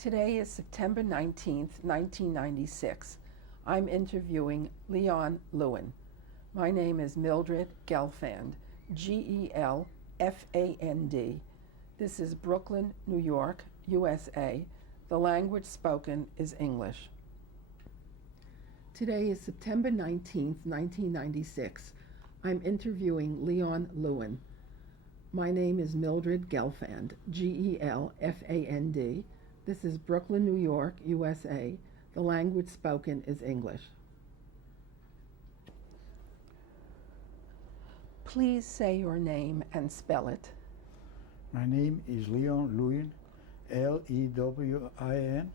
Today is September 19th, 1996. I'm interviewing Leon Lewin. My name is Mildred Gelfand, Gelfand. This is Brooklyn, New York, USA. The language spoken is English. Today is September 19th, 1996. I'm interviewing Leon Lewin. My name is Mildred Gelfand, Gelfand. This is Brooklyn, New York, USA. The language spoken is English. Please say your name and spell it. My name is Leon Lewin, Lewin.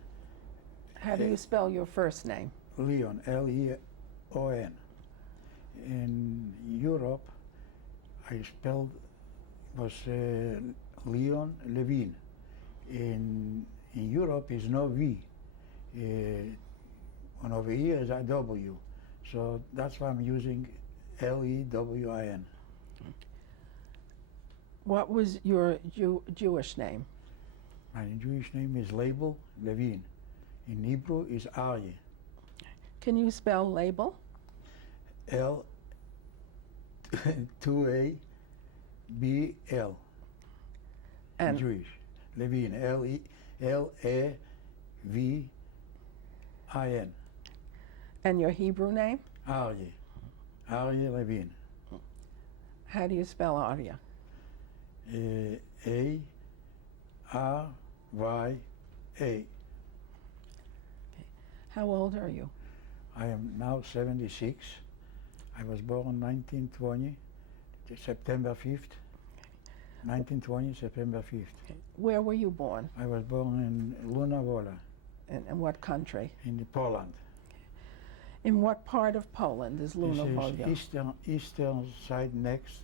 How do you spell your first name? Leon, Leon. In Europe, I spelled was Leon Levin. In Europe is no V. And over here is a W. So that's why I'm using Lewin. What was your Jewish name? My Jewish name is Label Levin. In Hebrew is Aryeh. Can you spell label? L 2A B L. And Jewish. Levin. Levin. And your Hebrew name? Aryeh. Aryeh Levin. How do you spell Arya? A-R-Y-A. How old are you? I am now 76. I was born 1920, September 5th. 1920, September 5th. Where were you born? I was born in Lunavola. In what country? In Poland. In what part of Poland is Lunavola? This is eastern side next,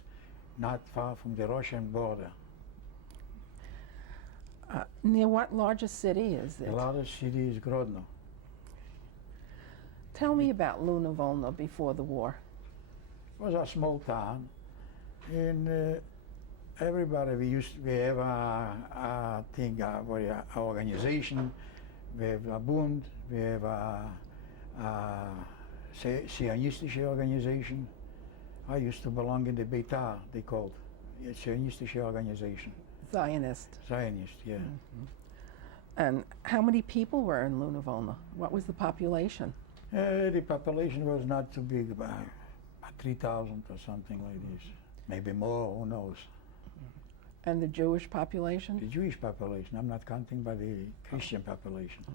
not far from the Russian border. Near what largest city is it? The largest city is Grodno. Tell me about Lunavola before the war. It was a small town, and everybody we have a thing, a organization. We have a Bund, we have a Zionistische organization. I used to belong in the Beitar, they called it, Zionistische organization. Zionist. Zionist, yeah. Mm-hmm. And how many people were in Lunavola? What was the population? The population was not too big, about 3,000 or something like this. Maybe more, who knows. And the Jewish population? The Jewish population, I'm not counting by the Christian population.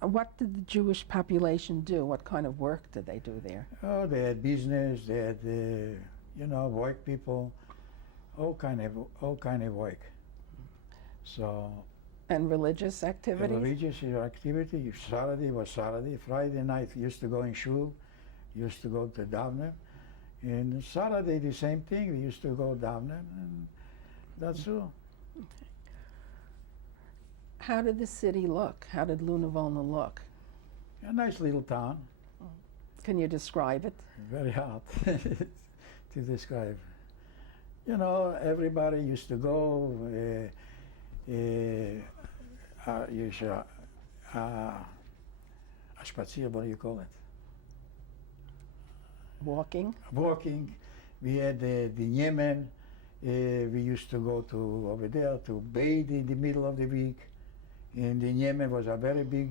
What did the Jewish population do? What kind of work did they do there? Oh, they had business, they had, work people, all kind of work. So. And religious activities? Religious activity. Saturday was Saturday. Friday night used to go in shul, used to go to Davner. And Saturday the same thing. We used to go Davner, and that's all. Okay. How did the city look? How did Lunavola look? A nice little town. Can you describe it? Very hard to describe. You know, everybody used to go. Spazier, what do you call it? Walking? Walking. We had the Yemen. We used to go to over there to bathe in the middle of the week. And the Yemen was a very big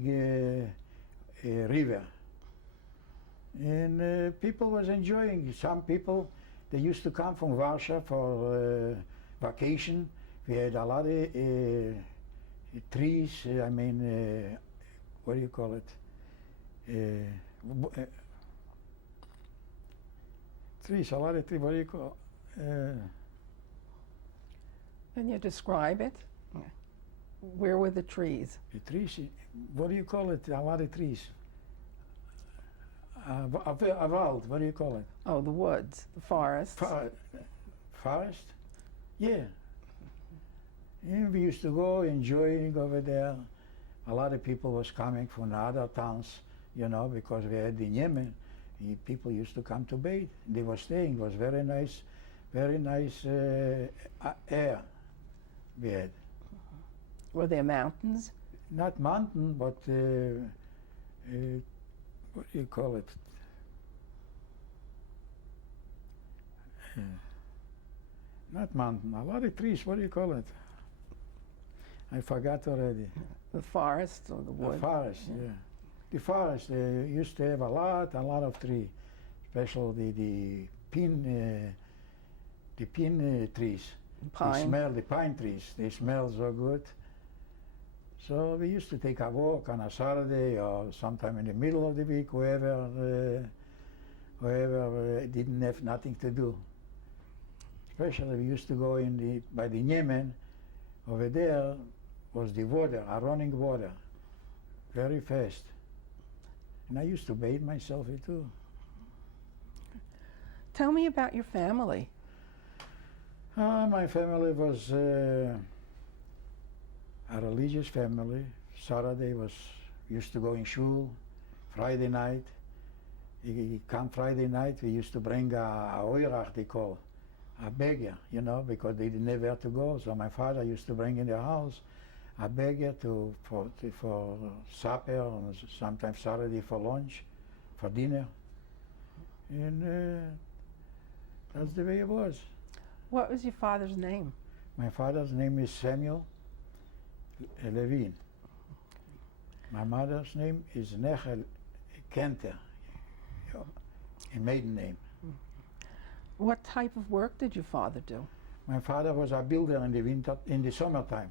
river. And people was enjoying. Some people, they used to come from Warsaw for vacation. We had a lot of trees, what do you call it? Trees, a lot of trees, what do you call it? Can you describe it? Where were the trees? The trees, what do you call it? A lot of trees. A wald, what do you call it? Oh, the woods, the forests. Forest? Yeah. And we used to go enjoying over there. A lot of people was coming from the other towns, because we had in Yemen. People used to come to bathe. They were staying. It was very nice air we had. Were there mountains? Not mountain, but what do you call it? Not mountain, a lot of trees, what do you call it? I forgot already. The forest or the wood? The forest, yeah. The forest, they used to have a lot of trees, especially the pine trees. Pine. They smell, the pine trees, they smell so good. So we used to take a walk on a Saturday or sometime in the middle of the week, whoever didn't have nothing to do. Especially we used to go by the Yemen. Over there was the water, a running water, very fast. And I used to bathe myself too. Tell me about your family. My family was a religious family. Saturday used to go in shul. Friday night, come Friday night, we used to bring a oirach, they call, a beggar, you know, because they didn't have where to go. So my father used to bring in the house a beggar for supper, and sometimes Saturday for lunch, for dinner. And that's the way it was. What was your father's name? My father's name is Samuel Levine. My mother's name is Nechel Kenter, a maiden name. What type of work did your father do? My father was a builder in the summertime.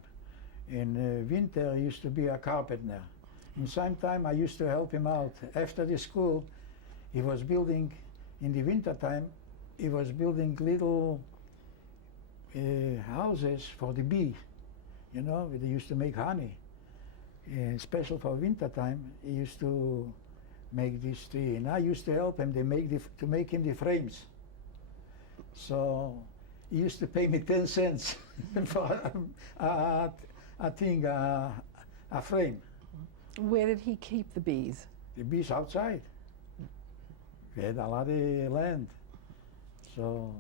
In winter, he used to be a carpenter. In summertime, I used to help him out. After the school, he was building, in the wintertime, he was building little houses for the bee. You know, they used to make honey. Special for wintertime, he used to make this tree. And I used to help him to make him the frames. So he used to pay me 10 cents for a frame. Where did he keep the bees? The bees outside. We had a lot of land. So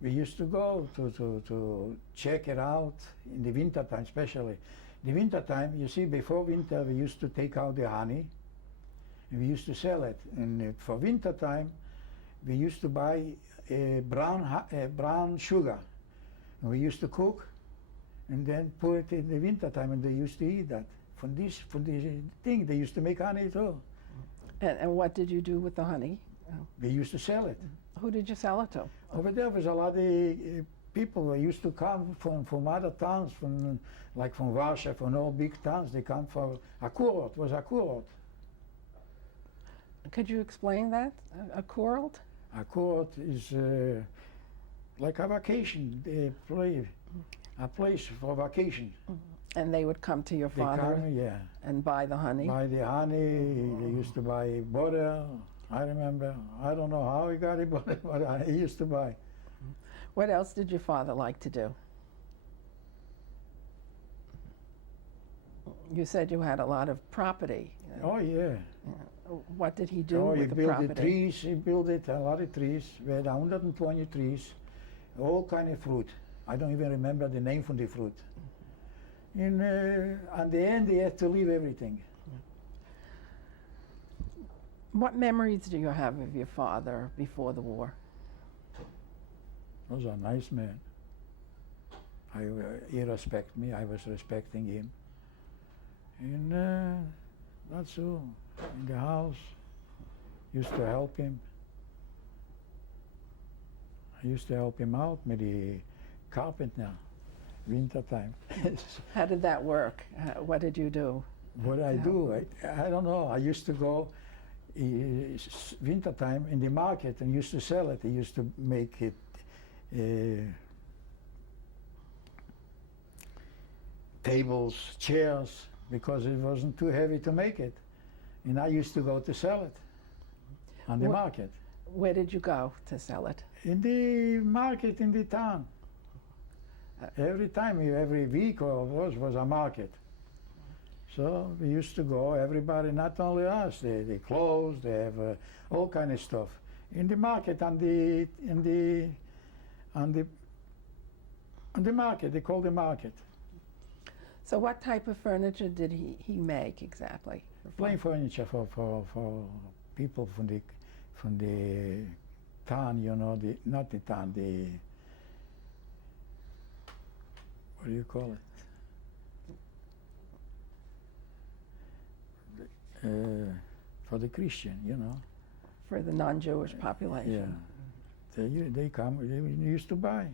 we used to go to check it out in the wintertime especially. The wintertime, you see, before winter we used to take out the honey and we used to sell it. And for wintertime, we used to buy brown sugar. And we used to cook and then put it in the wintertime, and they used to eat that. From this thing, they used to make honey too. And what did you do with the honey? We used to sell it. Who did you sell it to? Over there was a lot of people who used to come from other towns, from Warsaw, from all big towns. They come for a kurort. It was a kurort. Could you explain that? A kurort? A kurort is like a vacation, a place for vacation. And they would come to your father and buy the honey? Buy the honey. They used to buy butter. I remember. I don't know how he got it, but he used to buy. What else did your father like to do? You said you had a lot of property. Oh, yeah. What did he do with the property? He built the trees. He built a lot of trees. We had 120 trees, all kind of fruit. I don't even remember the name from the fruit. And at the end, he had to leave everything. What memories do you have of your father before the war? He was a nice man. He respected me. I was respecting him. And that's all. In the house, used to help him. I used to help him out with the carpenter, winter time. How did that work? What did you do? What I do, I don't know. I used to go winter time in the market and used to sell it. I used to make it tables, chairs, because it wasn't too heavy to make it. And I used to go to sell it on the market. Where did you go to sell it? In the market in the town. Every time, every week was a market. So we used to go, everybody, not only us, they clothes, they have all kind of stuff. In the market, on On the market, they call the market. So what type of furniture did he make exactly? Plain furniture for people from the town, you know, not the town, what do you call it? For the Christian, you know. For the non-Jewish population? Yeah. They come, they used to buy.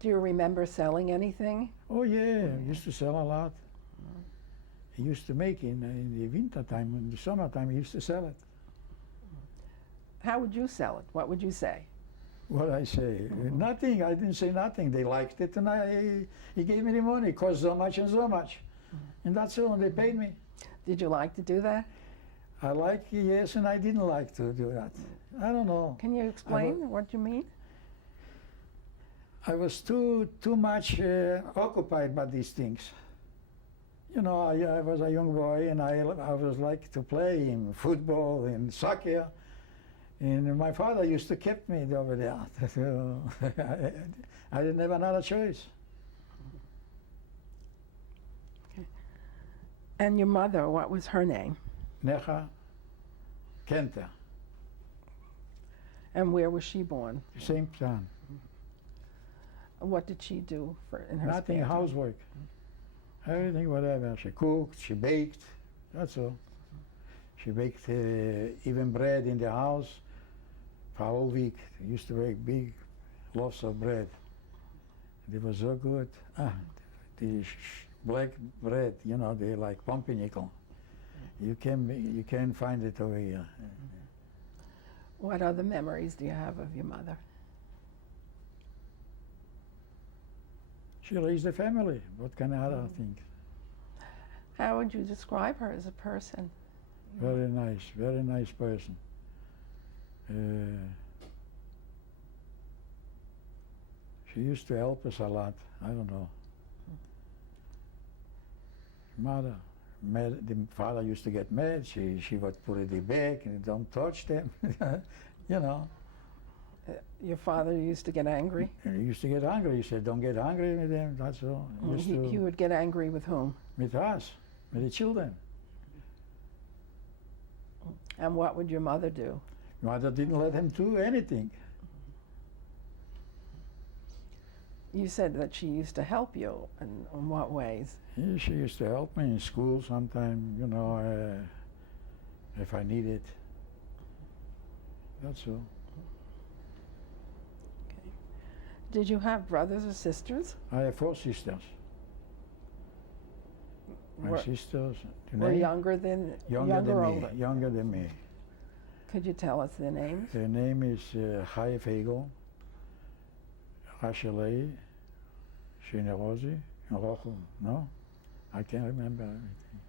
Do you remember selling anything? Oh yeah, used to sell a lot. He used to make in the winter time, in the summertime, he used to sell it. How would you sell it? What would you say? What I say? Nothing. I didn't say nothing. They liked it, and he gave me the money. It cost so much and so much, and that's all. And they paid me. Did you like to do that? I like yes, and I didn't like to do that. I don't know. Can you explain what you mean? I was too much occupied by these things. You know, I was a young boy, and I was like to play in football and soccer. And my father used to keep me over there. So I didn't have another choice. Okay. And your mother, what was her name? Necha Kenter, And where was she born? same town. What did she do in her Nothing, spare time? housework. Everything, whatever. She cooked, she baked, that's all. She baked even bread in the house for a whole week. They used to bake big loaves of bread. It was so good. The black bread, you know, they like pumpernickel. You can find it over here. What other memories do you have of your mother? She raised a family. What kind of other thing? How would you describe her as a person? Very nice person. She used to help us a lot. I don't know. Mother, the father used to get mad. She would put it back and don't touch them. You know. Your father used to get angry? He used to get angry. He said, "Don't get angry with them." That's all. He would get angry with whom? With us, with the children. And what would your mother do? Mother didn't let him do anything. You said that she used to help you. In what ways? Yeah, she used to help me in school sometime, you know, if I need it. That's all. Okay. Did you have brothers or sisters? I have 4 sisters. My sisters. Were younger than Younger or than older? me. Younger than me. Could you tell us their names? Her name is Chaya Fegel, Rachelei, Generosi, and Rochel. No? I can't remember everything.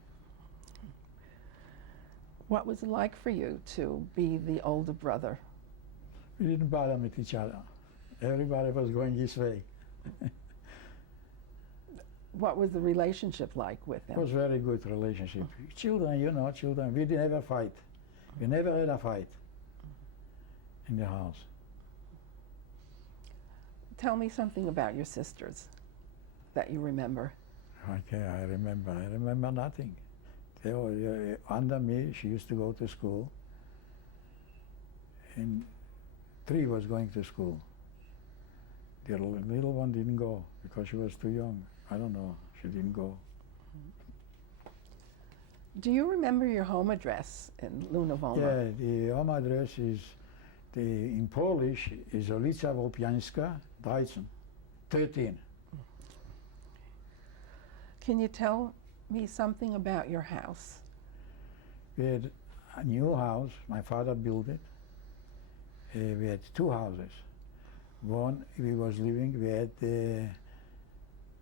What was it like for you to be the older brother? We didn't bother with each other. Everybody was going his way. What was the relationship like with It them? was a very good relationship. Children, you know, children. We never fight. We never had a fight in the house. Tell me something about your sisters that you remember. Okay, I remember nothing. They were under me. She used to go to school, and 3 was going to school. The little one didn't go because she was too young. I don't know. She didn't go. Do you remember your home address in Lunavoma? Yeah, the home address is in Polish is ulica Wolpiańska, 13. Can you tell me something about your house? We had a new house. My father built it. We had 2 houses. One we was living. We had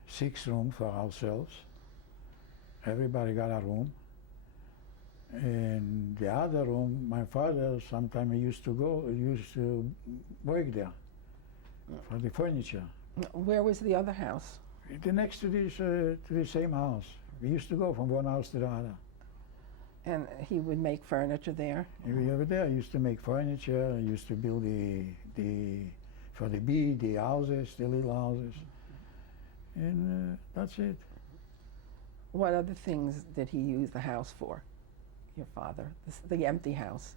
6 rooms for ourselves. Everybody got a room. And the other room, my father sometimes used to work there for the furniture. Where was the other house? The next to the same house. We used to go from one house to the other. And he would make furniture there? And we over there used to make furniture. Used to build the houses, the little houses. and that's it. What other things did he use the house for, your father, the empty house?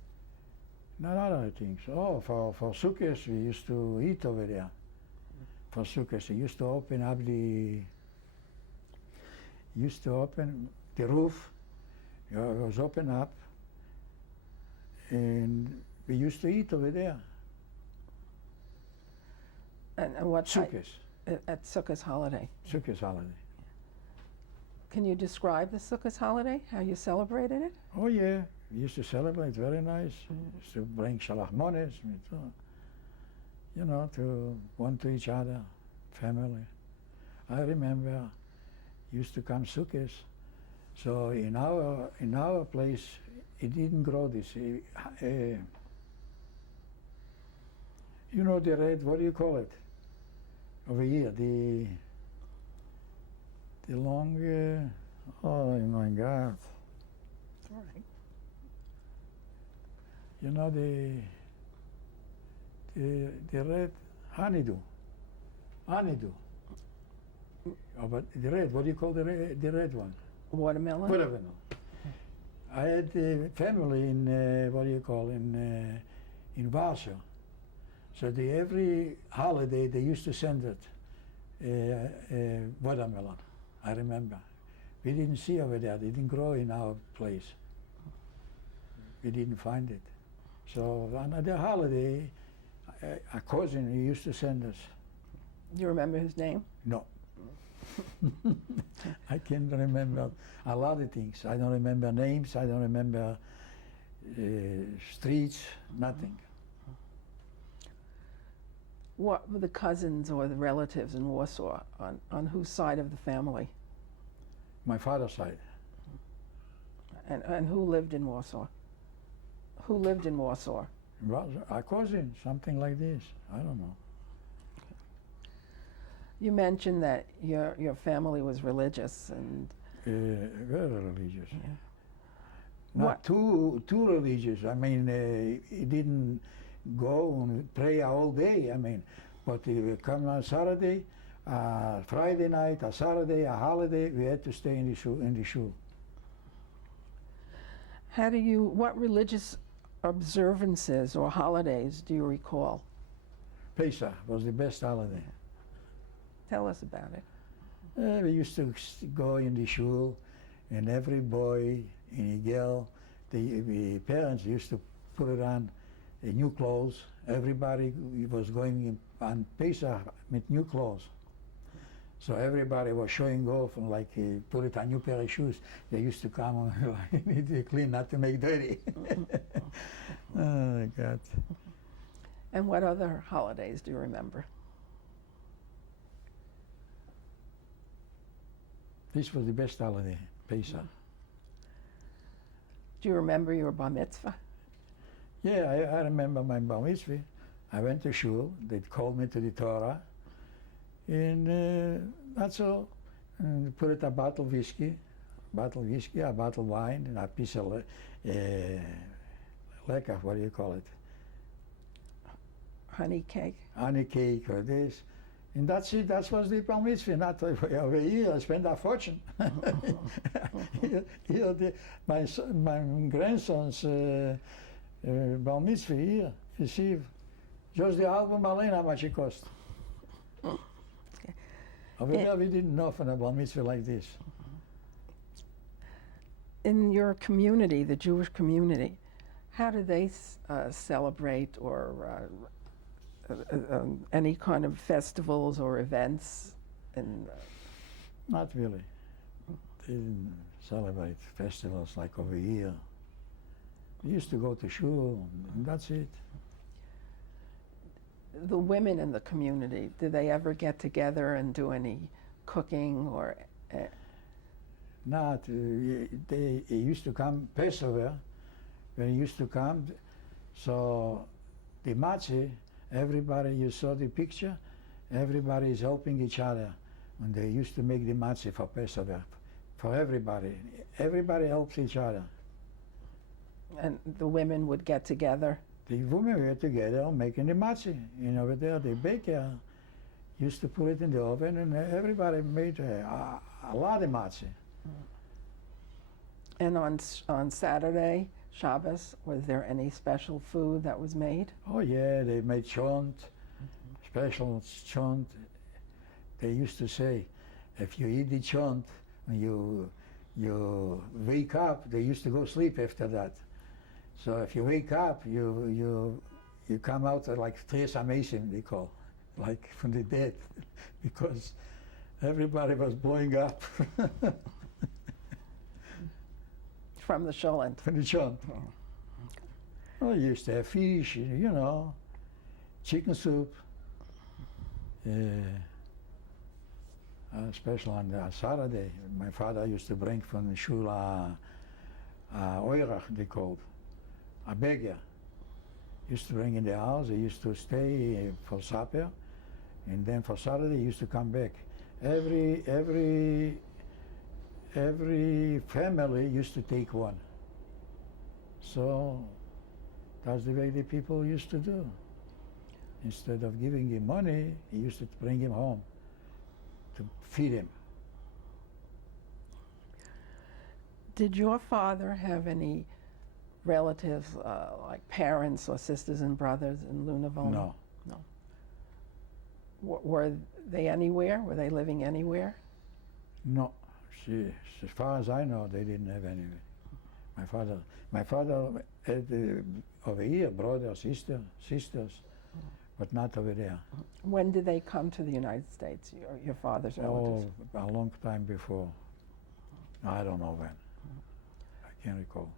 Not other things. Oh, for sukkahs, we used to eat over there. For sukkahs, he used to open the roof. It was open up, and we used to eat over there. And what type- Sukkahs, at Sukkot's holiday? Sukkahs holiday. Can you describe the Sukkot's holiday, how you celebrated it? Oh yeah, we used to celebrate, very nice. Used to bring shalachmones, you know, to one to each other, family. I remember used to come sukkahs. So in our place, it didn't grow this. You know the red, what do you call it? Over here, the long, oh my God. All right. You know the red honeydew. Honeydew. Oh, but the red, what do you call the red one? Watermelon? Watermelon. I had a family in what do you call in Warsaw. So every holiday they used to send it watermelon. I remember. We didn't see over there. They didn't grow in our place. We didn't find it. So on the holiday, a cousin he used to send us. Do you remember his name? No. I can't remember a lot of things. I don't remember names. I don't remember streets. Nothing. What were the cousins or the relatives in Warsaw? On whose side of the family? My father's side. And who lived in Warsaw? Who lived in Warsaw? A cousin, something like this. I don't know. You mentioned that your family was religious, and Very religious. yeah. Not What- too religious. I mean, he didn't go and pray all day. I mean, but he would come on Saturday, Friday night, a Saturday, a holiday. We had to stay in the shul. What religious observances or holidays do you recall? Pesach was the best holiday. Tell us about it. We used to go in the shul, and every boy and a girl, the parents used to put it on new clothes. Everybody was going on Pesach with new clothes. So everybody was showing off and like put it on new pair of shoes. They used to come and need to clean, not to make dirty. Oh God. And what other holidays do you remember? This was the best holiday, Pesach. Do you remember your bar mitzvah? Yeah, I remember my bar mitzvah. I went to shul. They called me to the Torah, and that's all. And put it a bottle of whiskey, a bottle of wine, and a piece of lekker, what do you call it? Honey cake? Honey cake or this. And that's it, that was the bar mitzvah. Not over here, I spent a fortune. My grandson's bar mitzvah here, you see, just the album alone, how much it cost. Okay. Over there, we didn't know for a bar mitzvah like this. In your community, the Jewish community, how do they celebrate or any kind of festivals or events? And Not really. They didn't celebrate festivals like over here. We used to go to shul, and that's it. the women in the community, do they ever get together and do any cooking or? Not. They used to come Passover. When he used to come, so the matzah, everybody, you saw the picture, everybody is helping each other. When they used to make the matzah for Passover, for everybody. Everybody helps each other. And the women would get together? The women were together making the matzah. And over there, the baker, used to put it in the oven, and everybody made a lot of matzah. And on Saturday, Shabbos, was there any special food that was made? Oh yeah, they made chont, special chont. They used to say, if you eat the chont, when you wake up, they used to go sleep after that. So if you wake up, you come out like Tres Amesim, they call, like from the dead, because everybody was blowing up. From the Sholent. From the chont. Well, you used to have fish, chicken soup, especially on Saturday. My father used to bring from the shul oirach, they called, a beggar. Used to bring in the house. He used to stay for supper, and then for Saturday he used to come back. Every family used to take one. So that's the way the people used to do. Instead of giving him money, he used to bring him home to feed him. Did your father have any relatives, like parents or sisters and brothers in Lunavona? No. No. Were they anywhere? Were they living anywhere? No. As far as I know, they didn't have any. My father had over here brothers, sisters, but not over there. When did they come to the United States, your father's relatives? Oh, a long time before. I don't know when. I can't recall.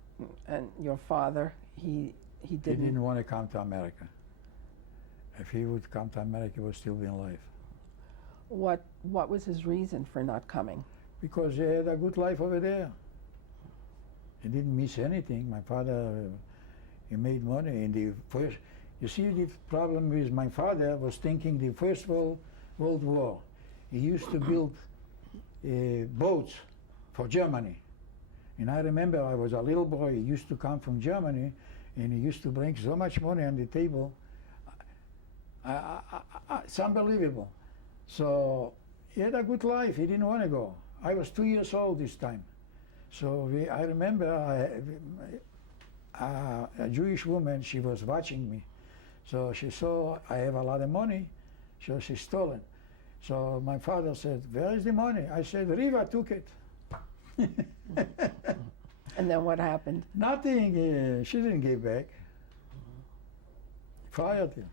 And your father, he didn't... He didn't want to come to America. If he would come to America, he would still be alive. What was his reason for not coming? Because he had a good life over there. He didn't miss anything. My father, he made money in the first. You see, the problem with my father was thinking the First World War. He used to build boats for Germany. And I remember I was a little boy. He used to come from Germany, and he used to bring so much money on the table. It's unbelievable. So he had a good life. He didn't want to go. I was 2 years old this time. So I remember a Jewish woman, she was watching me. So she saw I have a lot of money, so she stole it. So my father said, "Where is the money?" I said, "Riva took it." And then what happened? Nothing, she didn't give back. Fired him.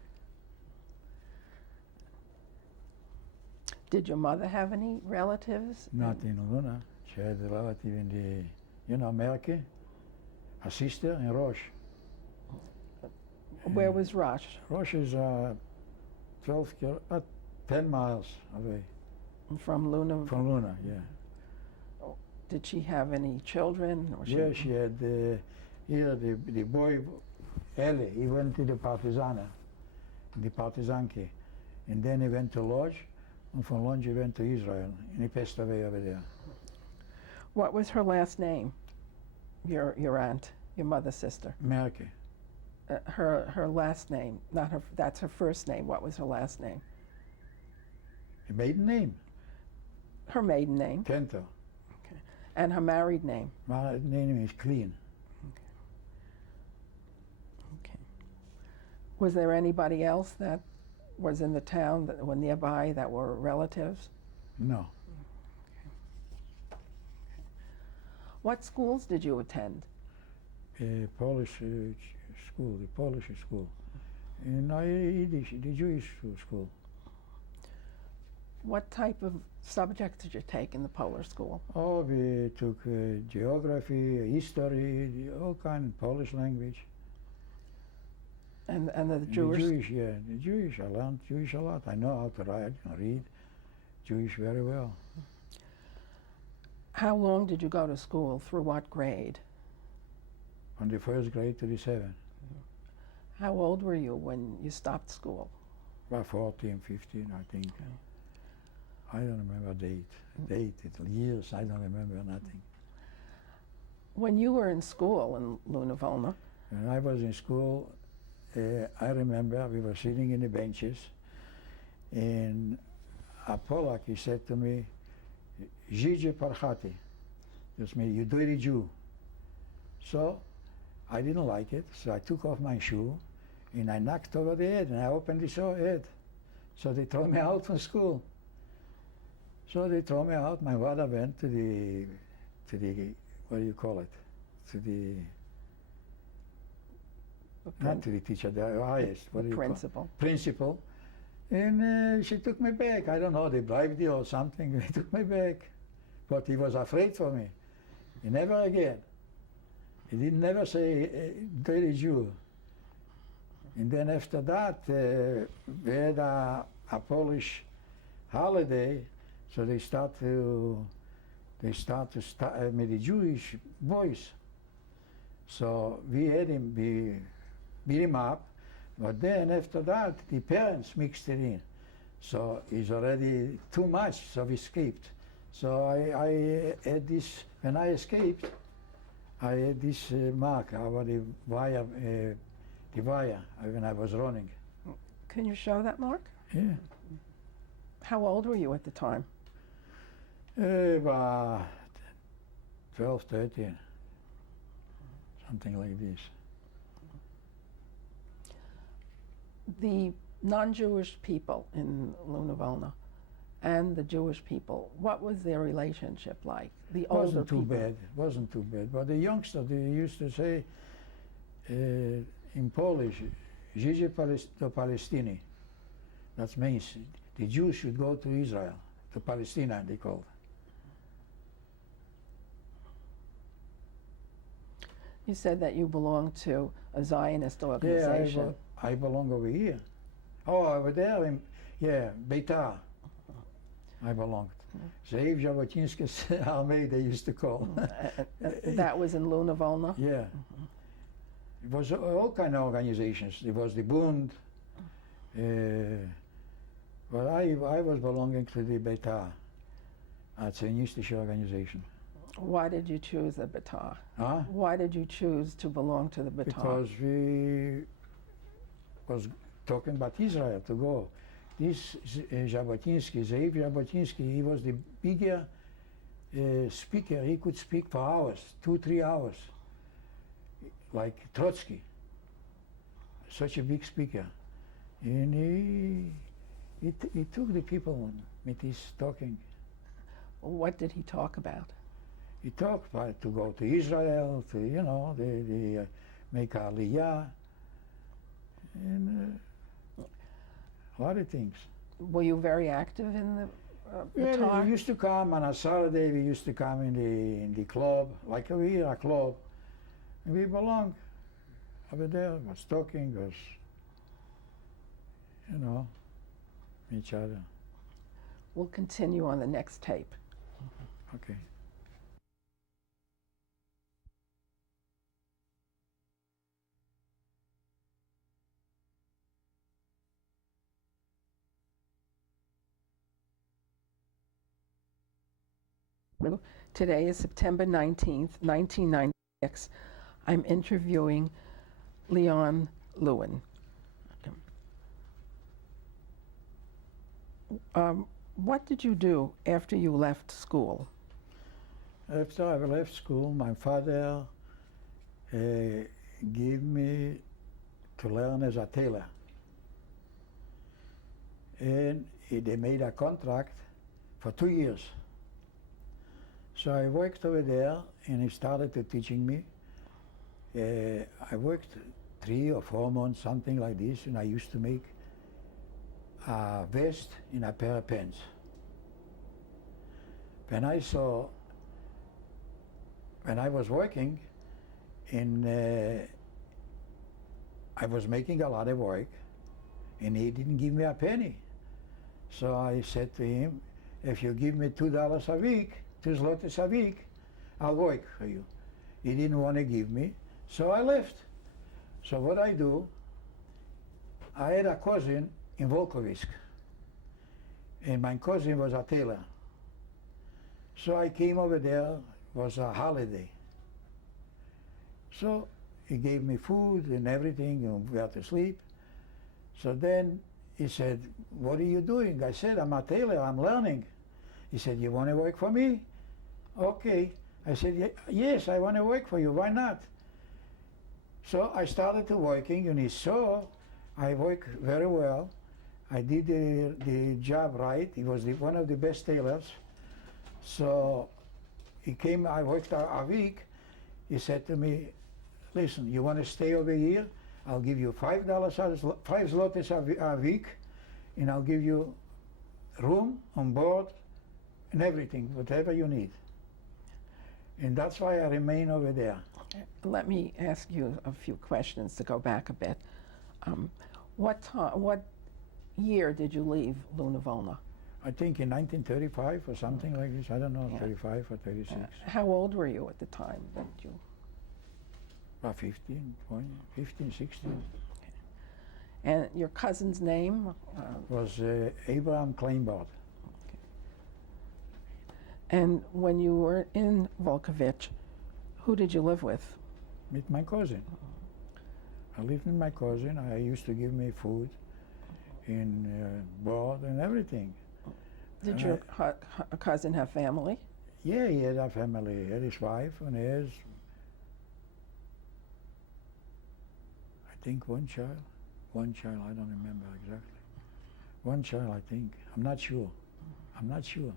Did your mother have any relatives? Not in Luna. She had a relative in the, America, a sister in Rosh. Where was Rosh? Rosh is 10 miles away. From Luna? From Luna, yeah. Did she have any children? Or Yeah, she had here the boy, Eli, he went to the Partizanki. And then he went to Lodz, and from Lodz he went to Israel, and he passed away over there. What was her last name? Your aunt, your mother's sister. Merke. Her last name, not her. That's her first name. What was her last name? Her maiden name? Her maiden name. Kento. Okay. And her married name. My name is Clean. Okay. Was there anybody else that was in the town that were nearby that were relatives? No. What schools did you attend? Polish school, the Polish school. And Yiddish, the Jewish school. What type of subjects did you take in the Polish school? Oh, we took geography, history, all kind of Polish language. And the And Jewish? The Jewish, yeah. The Jewish, I learned Jewish a lot. I know how to write and read Jewish very well. How long did you go to school? Through what grade? From the first grade to the 7th. How old were you when you stopped school? About 14, 15, I think. I don't remember years, I don't remember nothing. When you were in school in Lunavona, When I was in school, I remember we were sitting in the benches, and a Polak, he said to me, Zhidje parchati. That's me, you dirty Jew. So I didn't like it, so I took off my shoe and I knocked over the head and I opened his head. So they threw me out from school. So they threw me out. My father went to the, what do you call it? To the, not to the teacher, the highest, what do you call it? Principal. Principal. And she took me back. I don't know, they bribed you or something. They took me back. But he was afraid for me. He never again. He didn't never say dirty Jew. And then after that, we had a Polish holiday, so they start with the Jewish boys. So we had him, we beat him up, but then after that, the parents mixed it in. So it's already too much, so we escaped. So I had this, when I escaped, I had this mark over the wire, when I was running. Can you show that mark? Yeah. How old were you at the time? About 12, 13, something like this. The non-Jewish people in Lunavolna and the Jewish people, what was their relationship like? The older Wasn't too people? bad, wasn't too bad. But the youngsters, they used to say in Polish, Zhidje do Palestini. That means the Jews should go to Israel, to Palestine, they called. You said that you belonged to a Zionist Yeah, organization. I belong over here. Oh, over there, yeah, Beitar. I belonged. Zeev Jabotinsky's army, they used to call. That was in Lunavolna? Yeah. It was all kind of organizations. It was the Bund. But I was belonging to the Beitar, a Zionistische organization. Why did you choose the Beitar? Huh? Why did you choose to belong to the Beitar? Because we was talking about Israel to go. This Jabotinsky, Zeev Jabotinsky, he was the bigger speaker. He could speak for hours, 2-3 hours, like Trotsky. Such a big speaker. And he took the people with his talking. What did he talk about? He talked about to go to Israel, to, you know, they make Aliyah, and a lot of things. Were you very active in the Yeah, Beitar? we used to come on a Saturday. We used to come in the club, like over here, a club, and we belonged over there. Was talking, was, you know, each other. We'll continue on the next tape. Okay. Today is September 19th, 1996. I'm interviewing Leon Lewin. What did you do after you left school? After I left school, my father gave me to learn as a tailor. And they made a contract for 2 years. So I worked over there, and he started to teaching me. I worked 3 or 4 months, something like this, and I used to make a vest and a pair of pants. When I was working, and I was making a lot of work, and he didn't give me a penny. So I said to him, if you give me $2 a week, 2 zlotys a week, I'll work for you. He didn't want to give me, so I left. So what I do, I had a cousin in Volkovisk, and my cousin was a tailor. So I came over there, it was a holiday. So he gave me food and everything, and where to sleep. So then he said, what are you doing? I said, I'm a tailor, I'm learning. He said, you want to work for me? Okay. I said, yes, I want to work for you, why not? So I started to working, and he saw I work very well. I did the job right. He was one of the best tailors. So he came, I worked a week. He said to me, listen, you want to stay over here? I'll give you $5, 5 zlotys a week, and I'll give you room on board and everything, whatever you need. And that's why I remain over there. Let me ask you a few questions to go back a bit. What year did you leave Lunavolna? I think in 1935 or something like this. I don't know, Yeah. 35 or 36. How old were you at the time that you? About 15, 20, 15, 16. And your cousin's name? Was Abraham Kleinbart. And when you were in Volkovich, who did you live with? With my cousin. I lived with my cousin. I used to give me food and board and everything. Did And your cousin have family? Yeah, he had a family. He had his wife and his, I think one child. One child, I don't remember exactly. One child, I think. I'm not sure. I'm not sure.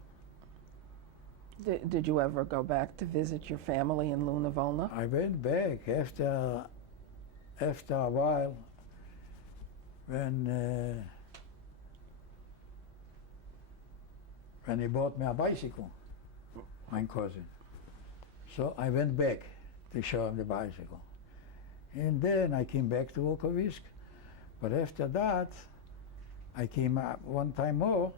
Did you ever go back to visit your family in Lunavolna? I went back after a while when he bought me a bicycle, my cousin. So I went back to show him the bicycle. And then I came back to Volkovisk. But after that, I came one time more.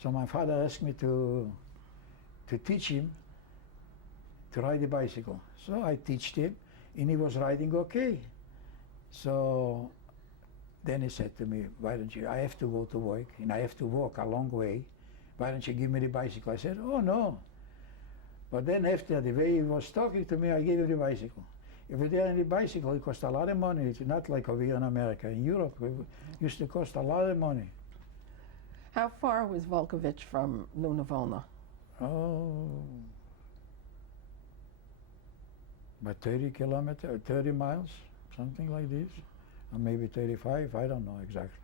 So my father asked me to teach him to ride the bicycle. So I taught him, and he was riding okay. So then he said to me, why don't you, I have to go to work, and I have to walk a long way. Why don't you give me the bicycle? I said, oh no. But then after the way he was talking to me, I gave him the bicycle. If we had any bicycle, it cost a lot of money. It's not like over here in America. In Europe, it used to cost a lot of money. How far was Volkovich from Lunavolna? Oh, about 30 kilometers, 30 miles, something like this. Or maybe 35, I don't know exactly.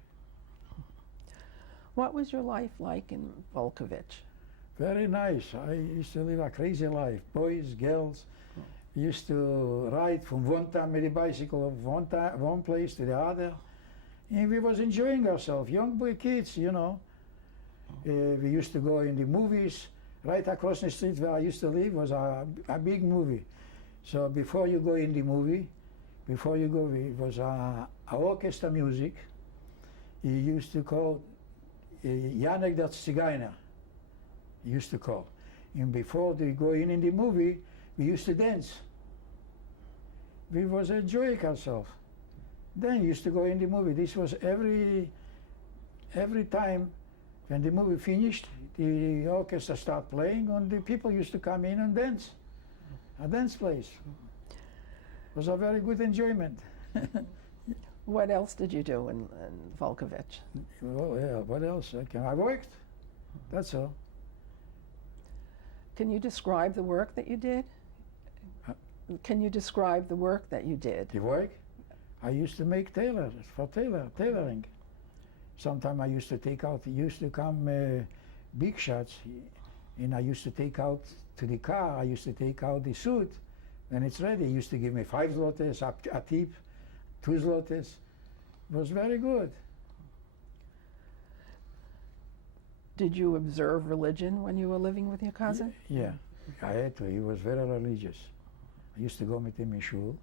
What was your life like in Volkovich? Very nice. I used to live a crazy life. Boys, girls. Used to ride from one time with the bicycle of one place to the other. And we was enjoying ourselves, young boy kids, you know. We used to go in the movies. Right across the street where I used to live was a big movie. So before you go in the movie, it was a orchestra music. He used to call Janek der Zigeuner, he used to call. And before they go in the movie, we used to dance. We was enjoying ourselves. Then we used to go in the movie. This was every time when the movie finished, the orchestra started playing, and the people used to come in and dance. A dance place. It was a very good enjoyment. What else did you do in Volkovich? Well, yeah, what else? I worked. That's all. Can you describe the work that you did? Can you describe the work that you did? The work? I used to make tailoring. Sometimes I used to take out, used to come big shots, and I used to take out to the car, I used to take out the suit. When it's ready, he used to give me 5 zlotys, a tip, 2 zlotys. It was very good. Did you observe religion when you were living with your cousin? Yeah, I had to. He was very religious. I used to go with him in shul.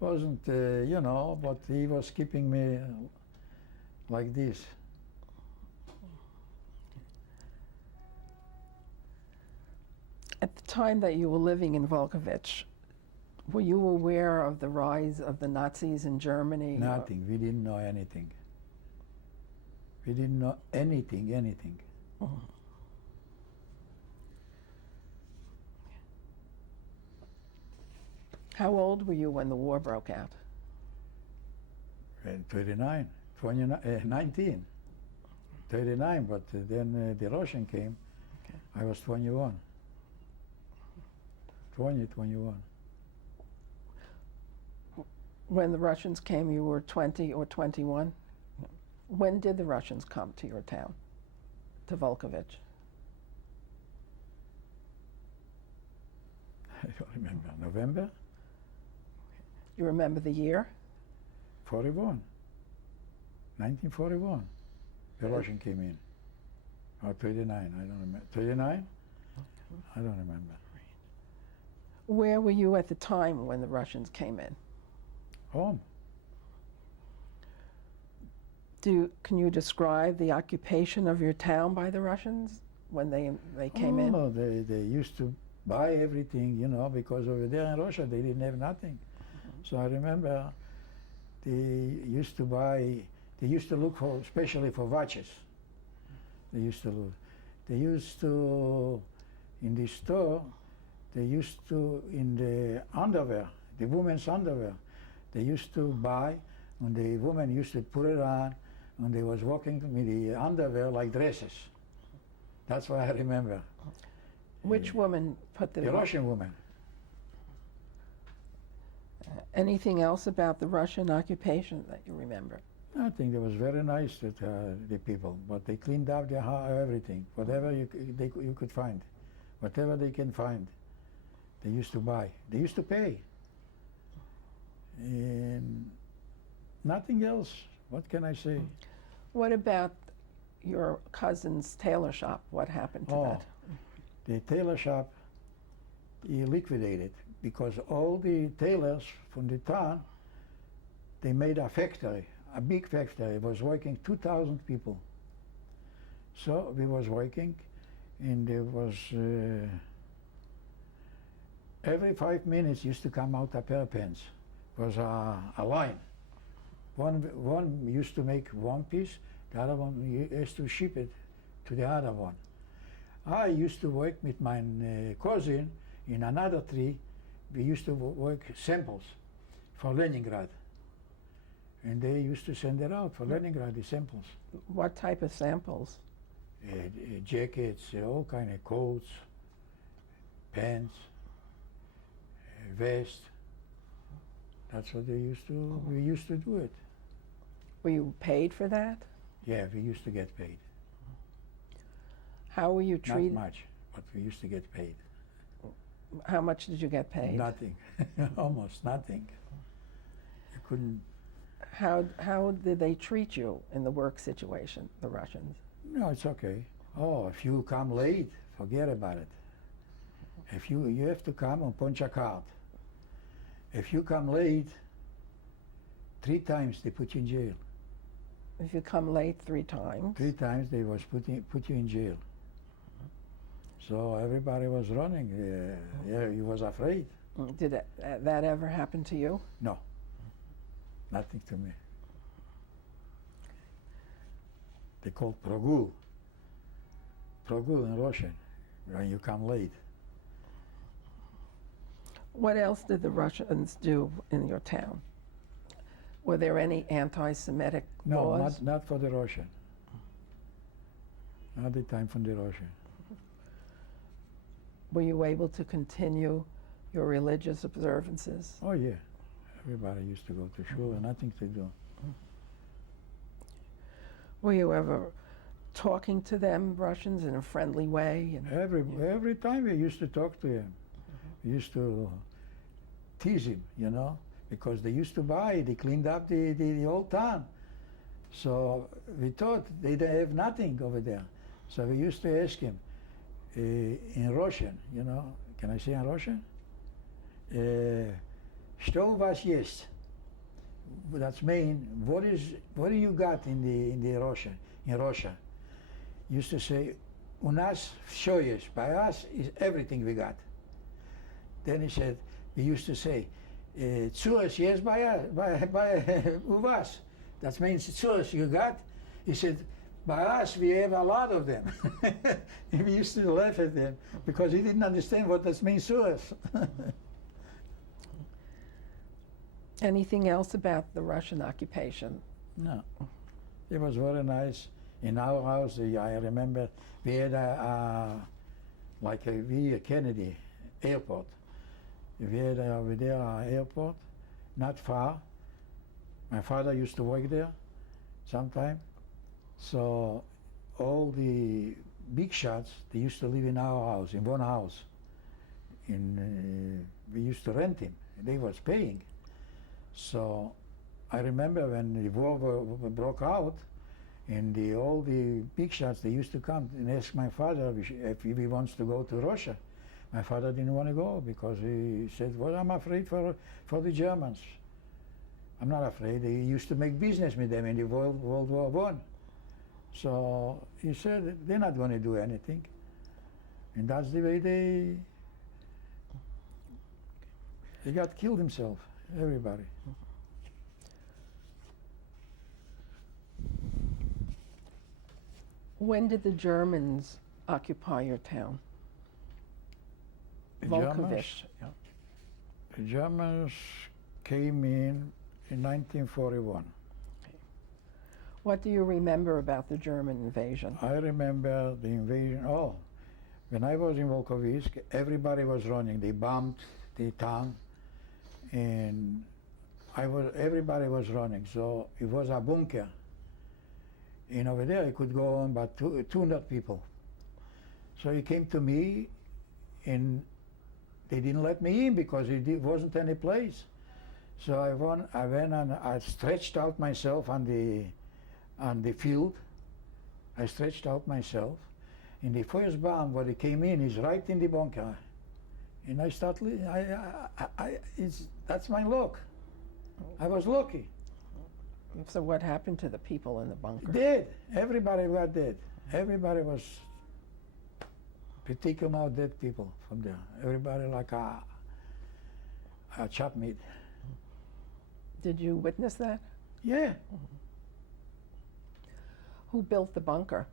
Wasn't, you know, but he was keeping me like this. At the time that you were living in Volkovich, were you aware of the rise of the Nazis in Germany? Nothing. We didn't know anything. We didn't know anything. Oh. How old were you when the war broke out? 39, 19, 39, but then the Russian came. Okay. I was 21. 20, 21. When the Russians came, you were 20 or 21? When did the Russians come to your town, to Volkovich? I don't remember. November You remember the year? 41. 1941. The Russian came in. Or 39, I don't remember. 39? I don't remember. Where were you at the time when the Russians came in? Home. Can you describe the occupation of your town by the Russians when they came in? Oh, they used to buy everything, you know, because over there in Russia they didn't have nothing. So I remember they used to buy, they used to look for, especially for watches. They used to look. They used to, in the store, they used to, in the underwear, the women's underwear, they used to buy, and the woman used to put it on, and they was walking with the underwear like dresses. That's what I remember. Which woman put The Russian woman. Anything else about the Russian occupation that you remember? I think it was very nice that the people, but they cleaned up their everything, whatever you could find, whatever they can find, they used to buy. They used to pay. And nothing else. What can I say? What about your cousin's tailor shop? What happened to that? The tailor shop, he liquidated because all the tailors from the town, they made a factory, a big factory. It was working 2,000 people. So we was working, and there was every 5 minutes used to come out a pair of pants. It was a line. One used to make one piece, the other one used to ship it to the other one. I used to work with my cousin in another tree. We used to work samples for Leningrad. And they used to send it out for Leningrad, the samples. What type of samples? Jackets, all kind of coats, pants, vest. That's what they used to, we used to do it. Were you paid for that? Yeah, we used to get paid. How were you treated? Not much, but we used to get paid. How much did you get paid? Nothing, almost nothing. You couldn't. How did they treat you in the work situation, the Russians? No, it's okay. Oh, if you come late, forget about it. If you have to come and punch a card. If you come late, 3 times they put you in jail. If you come late 3 times? 3 times they was put you in jail. So everybody was running. Yeah, he was afraid. Did that ever happen to you? No, nothing to me. They called progul. Progul in Russian, when you come late. What else did the Russians do in your town? Were there any anti-Semitic laws? No, not for the Russian. Not the time for the Russian. Were you able to continue your religious observances? Oh yeah, everybody used to go to shul and nothing to do. Were you ever talking to them, Russians, in a friendly way? Every time we used to talk to him. We used to tease him, you know, because they used to buy, they cleaned up the old town. So we thought they didn't have nothing over there. So we used to ask him in Russian, you know, can I say in Russian? Что у вас есть? That's mean, what do you got in the Russian, in Russia? Used to say, у нас все есть, by us is everything we got. Then he said, we used to say, Tzuras есть у вас. That means tzuras you got. He said, by us we have a lot of them. We used to laugh at them because he didn't understand what that means tzuras. Anything else about the Russian occupation? No. It was very nice. In our house, I remember we had like a Kennedy airport. We had over there an airport, not far. My father used to work there sometime. So all the big shots, they used to live in our house, in one house. We used to rent him. They was paying. So I remember when the war broke out, and all the big shots, they used to come and ask my father if he wants to go to Russia. My father didn't want to go because he said, well, I'm afraid for the Germans. I'm not afraid. He used to make business with them in the World War I. So he said, they're not going to do anything. And that's the way they got killed themselves, everybody. When did the Germans occupy your town? The Volkovich. Yeah. The Germans came in 1941. Okay. What do you remember about the German invasion? I remember the invasion. Oh, when I was in Volkovich, everybody was running. They bombed the town, and everybody was running. So it was a bunker. And over there, it could go on about 200 people. So he came to me, and they didn't let me in because it wasn't any place. So I went and I stretched out myself on the field. I stretched out myself. And the first bomb, when it came in, is right in the bunker. And I started, that's my luck. I was lucky. So what happened to the people in the bunker? Dead. Everybody was dead. Everybody was pretty out dead people from there. Everybody like a chopped meat. Did you witness that? Yeah. Who built the bunker?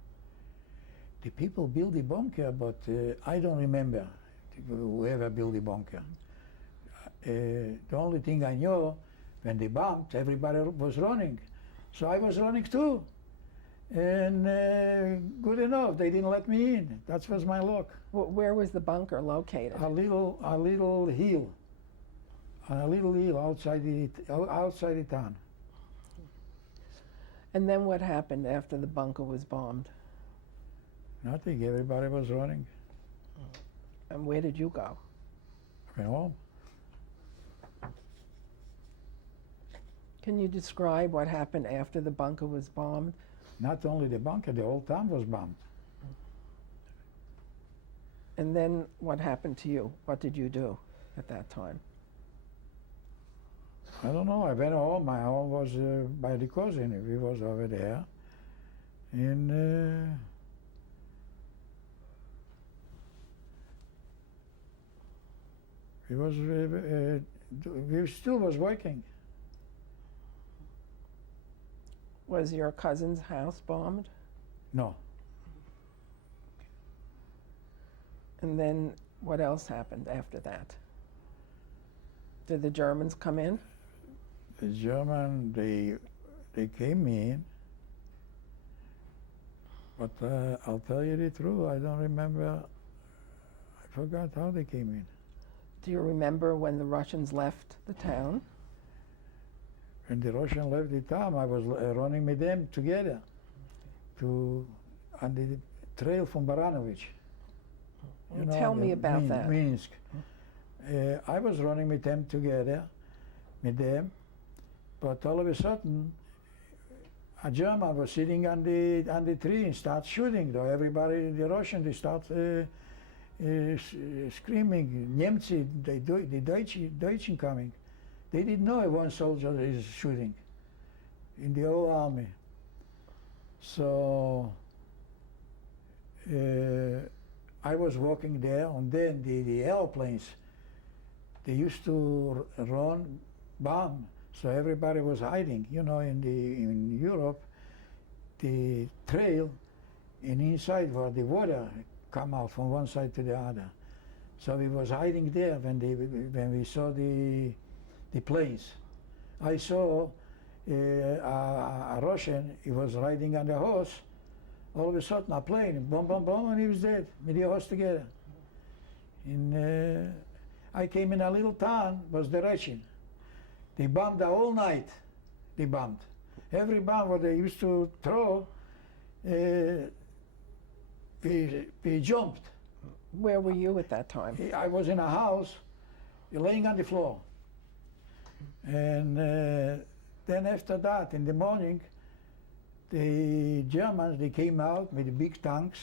The people built the bunker, but I don't remember whoever built the bunker. The only thing I know, when they bombed, everybody was running. So I was running too. And good enough, they didn't let me in. That was my luck. Where was the bunker located? A little hill. On a little hill outside the town. And then what happened after the bunker was bombed? Nothing, everybody was running. And where did you go? I went home. Can you describe what happened after the bunker was bombed? Not only the bunker, the whole town was bombed. And then what happened to you? What did you do at that time? I don't know, I went home. My home was by the cousin. We was over there. And we still was working. Was your cousin's house bombed? No. And then what else happened after that? Did the Germans come in? The German, they came in, but I'll tell you the truth, I don't remember, I forgot how they came in. Do you remember when the Russians left the town? When the Russians left the town, I was running with them together on the trail from Baranovich. You know, tell me about that. Minsk. I was running with them together, but all of a sudden, a German was sitting on the tree and start shooting. Though everybody, the Russians, they start screaming, Niemcy, the Deutschen coming. They didn't know one soldier is shooting in the whole army. So I was walking there, and then the airplanes, they used to bomb, so everybody was hiding. You know, in Europe, the trail, and inside where the water come out from one side to the other. So we was hiding there when we saw the planes. I saw a Russian, he was riding on the horse. All of a sudden, a plane, boom, boom, boom, and he was dead with the horse together. And I came in a little town, was Derechim. They bombed the whole night. They bombed. Every bomb what they used to throw, we jumped. Where were you at that time? I was in a house, laying on the floor. And then after that, in the morning, the Germans, they came out with the big tanks,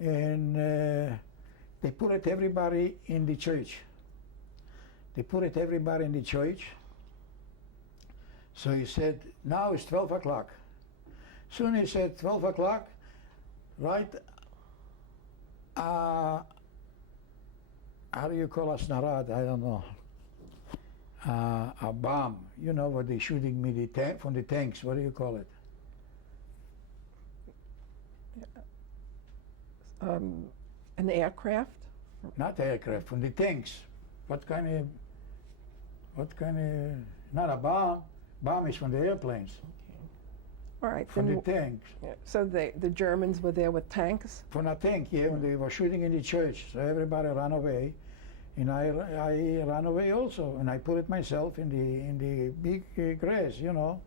and they put it everybody in the church. They put it everybody in the church. So he said, now it's 12 o'clock. Soon he said, 12 o'clock, right? How do you call a snarad? I don't know. A bomb, you know, what they shooting me from the tanks. What do you call it? An aircraft? Not aircraft, from the tanks. What kind of, not a bomb. Bomb is from the airplanes. All right. From then the tanks. yeah, so the Germans were there with tanks? From a tank, yeah, when they were shooting in the church. So everybody ran away. And I ran away also, and I put it myself in the big grass, you know,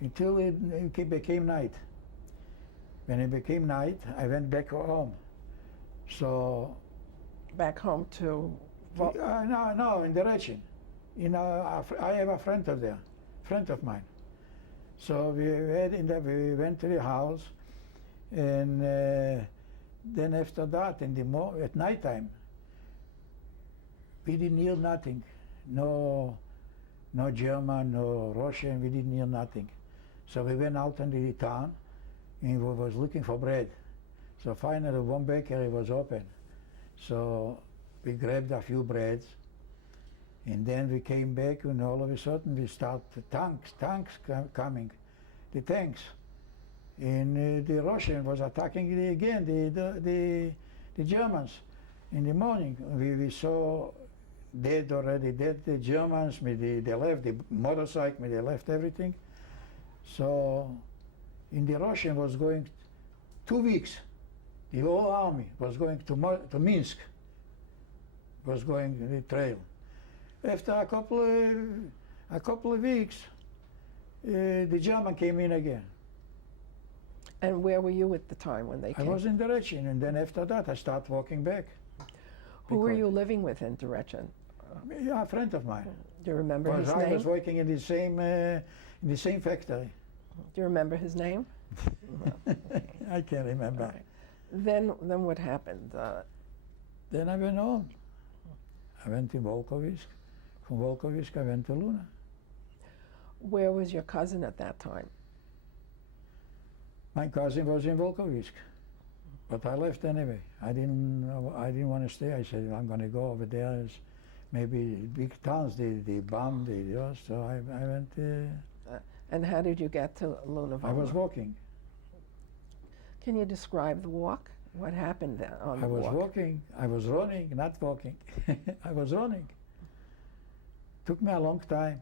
until it became night. When it became night, I went back home. So. Back home to? No, in Derechim. You know, I have a friend of mine. So we went to the house, and then after that, at night time, we didn't hear nothing. No German, no Russian, we didn't hear nothing. So we went out in the town and we was looking for bread. So finally one bakery was open. So we grabbed a few breads, and then we came back, and all of a sudden we started tanks coming, the tanks. And the Russian was attacking again, the Germans. In the morning, we saw dead the Germans, they left the motorcycle, they left everything. So in the Russian was going 2 weeks. The whole army was going to Minsk, was going the trail. After a couple of weeks, the German came in again. And where were you at the time when they came? I was in Derechim, and then after that I started walking back. Who were you living with in Derechim? Yeah, a friend of mine. Do you remember his name? I was working in the same factory. Do you remember his name? I can't remember. Right. Then what happened? Then I went home. I went to Volkovisk. From Volkovisk I went to Luna. Where was your cousin at that time? My cousin was in Volkovisk, but I left anyway. I didn't want to stay. I said I'm going to go over there. It's maybe big towns they bombed. So I went. And how did you get to Luna? I was walking. Can you describe the walk? What happened there on the walk? I was walking. I was running, not walking. I was running. Took me a long time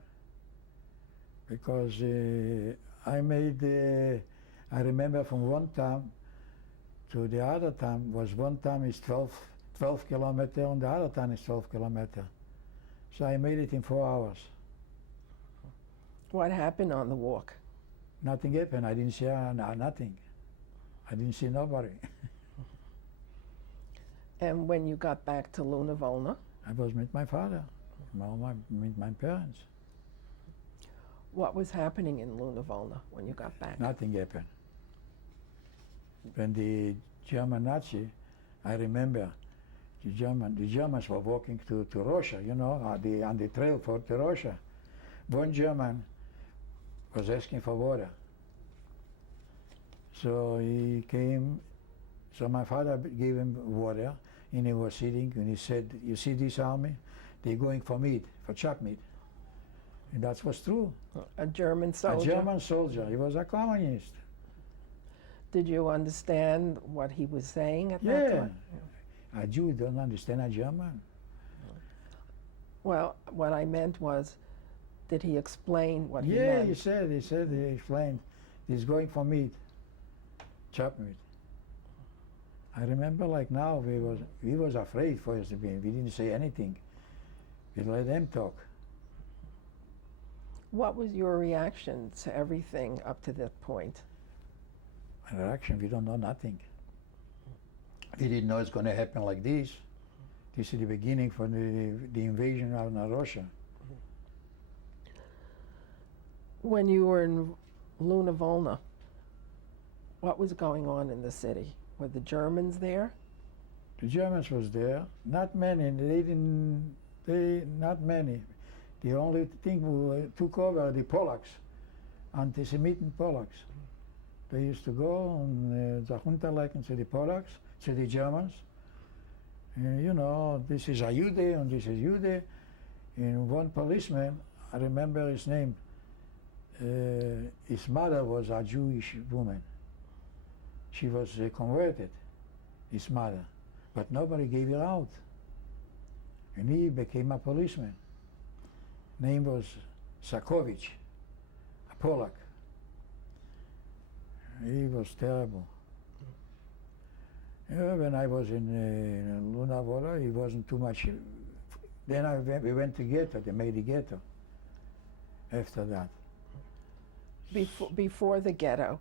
because I made. I remember from one town to the other town was one town is 12 kilometers, and the other town is 12 kilometers. So I made it in 4 hours. What happened on the walk? Nothing happened. I didn't see nothing. I didn't see nobody. And when you got back to Luna Volna? I was with my father, with my parents. What was happening in Luna Volna when you got back? Nothing happened. When the German Nazi, I remember the Germans were walking to Russia, you know, on the trail to Russia. One German was asking for water. So he came, so my father gave him water, and he was sitting, and he said, you see this army? They're going for meat, for chopped meat. And that was true. A German soldier? A German soldier. He was a communist. Did you understand what he was saying at that time? A Jew don't understand a German. Well, what I meant was, Did he explain what he Yeah, meant? he explained, he's going for meat, chop meat. I remember like now, we was afraid for us to be, we didn't say anything. We let them talk. What was your reaction to everything up to that point? An reaction, we don't know nothing. We didn't know it's going to happen like this. This is the beginning for the invasion of Russia. When you were in Luna Volna, what was going on in the city? Were the Germans there? The Germans was there, not many. Not many. The only thing who took over the Polacks, anti-Semitic Polacks. They used to go and Zachunterleichen to the Polacks, to the Germans. And, you know, this is a Jude and this is Jude. And one policeman, I remember his name, his mother was a Jewish woman. She was converted, his mother, but nobody gave her out. And he became a policeman. Name was Sakowicz, a Polak. He was terrible. Yeah, when I was in Luna Vola, it wasn't too much. Then we went to ghetto, they made the ghetto after that. Before the ghetto,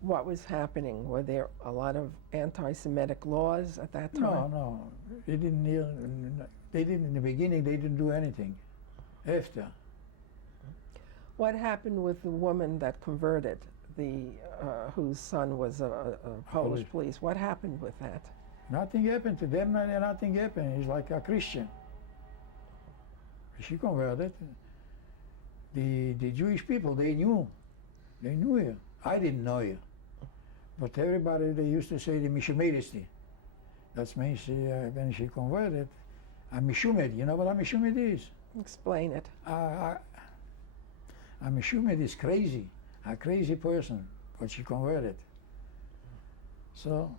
what was happening? Were there a lot of anti-Semitic laws at that time? No. They didn't in the beginning, they didn't do anything. After. What happened with the woman that converted, whose son was a Polish police? What happened with that? Nothing happened to them, nothing happened. He's like a Christian. She converted. The Jewish people, they knew her. I didn't know her. But everybody, they used to say the Mishumedisti. That means when she converted, a Mishumed. You know what a Mishumed is? Explain it. A Mishumed is crazy, a crazy person, but she converted. So.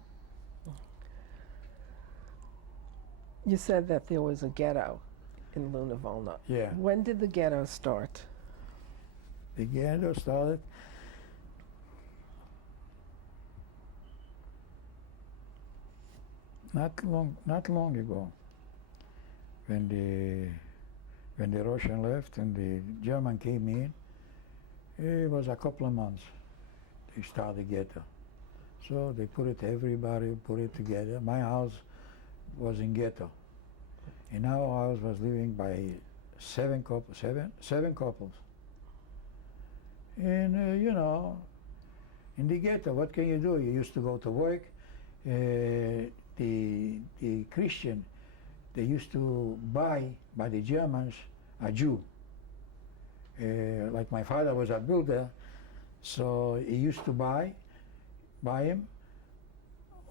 You said that there was a ghetto in Luna Volna. Yeah. When did the ghetto start? The ghetto started not long ago, when the Russian left and the German came in. It was a couple of months. They started the ghetto, so they everybody put it together. My house was in ghetto. In our house was living by seven couples. And you know, in the ghetto, what can you do? You used to go to work. The Christian, they used to buy by the Germans a Jew. Like my father was a builder, so he used to buy him,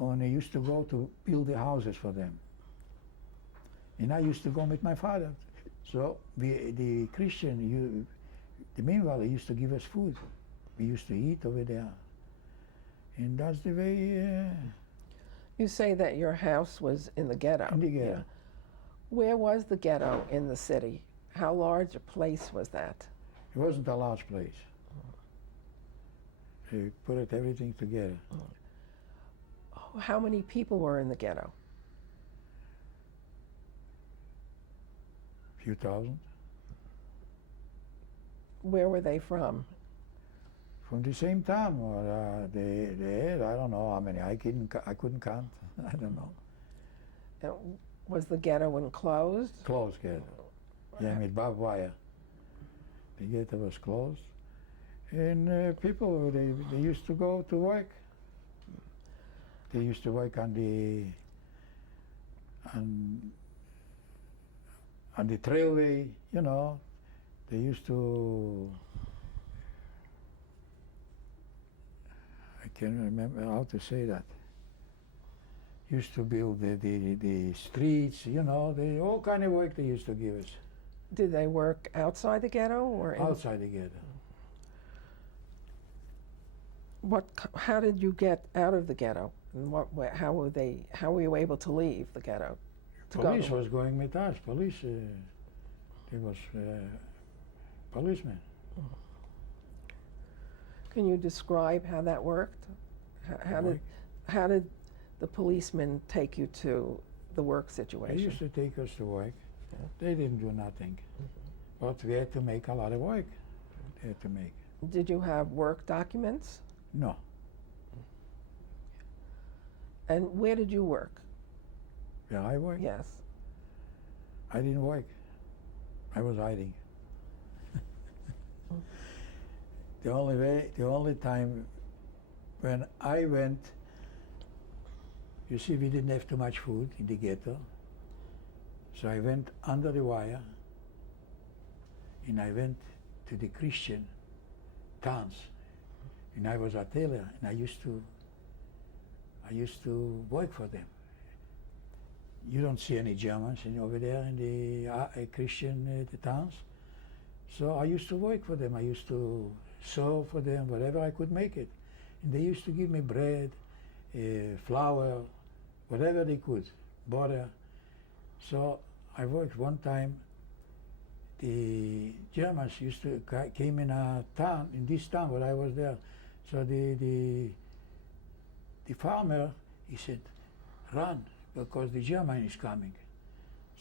and he used to go to build the houses for them. And I used to go with my father. So the Christian, meanwhile, he used to give us food. We used to eat over there. And that's the way. You say that your house was in the ghetto. In the ghetto. Yeah. Where was the ghetto in the city? How large a place was that? It wasn't a large place. They put everything together. How many people were in the ghetto? Few thousand. Where were they from? From the same time, they had, I don't know how many. I couldn't count. I don't know. Was the ghetto enclosed? Closed ghetto. Yeah, with barbed wire. The ghetto was closed, and people they used to go to work. They used to work on the trailway. You know, they used to. I can't remember how to say that. Used to build the streets, you know, all kind of work they used to give us. Did they work outside the ghetto or outside the ghetto? How did you get out of the ghetto? And how were you able to leave the ghetto? Police was going with us. Police, there was policeman. Can you describe how that worked? How did the policemen take you to the work They situation? used to take us to work. They didn't do nothing. But we had to make a lot of work. They had to make. Did you have work documents? No. And where did you work? Where I work? Yes. I didn't work. I was hiding. The only time when I went, you see, we didn't have too much food in the ghetto. So I went under the wire and I went to the Christian towns. And I was a tailor and I used to work for them. You don't see any Germans over there in the Christian towns. So I used to work for them. I used to sew for them, whatever I could make it. And they used to give me bread, flour, whatever they could, butter. So I worked one time. The Germans came in a town, in this town where I was there. So the farmer, he said, run, because the German is coming.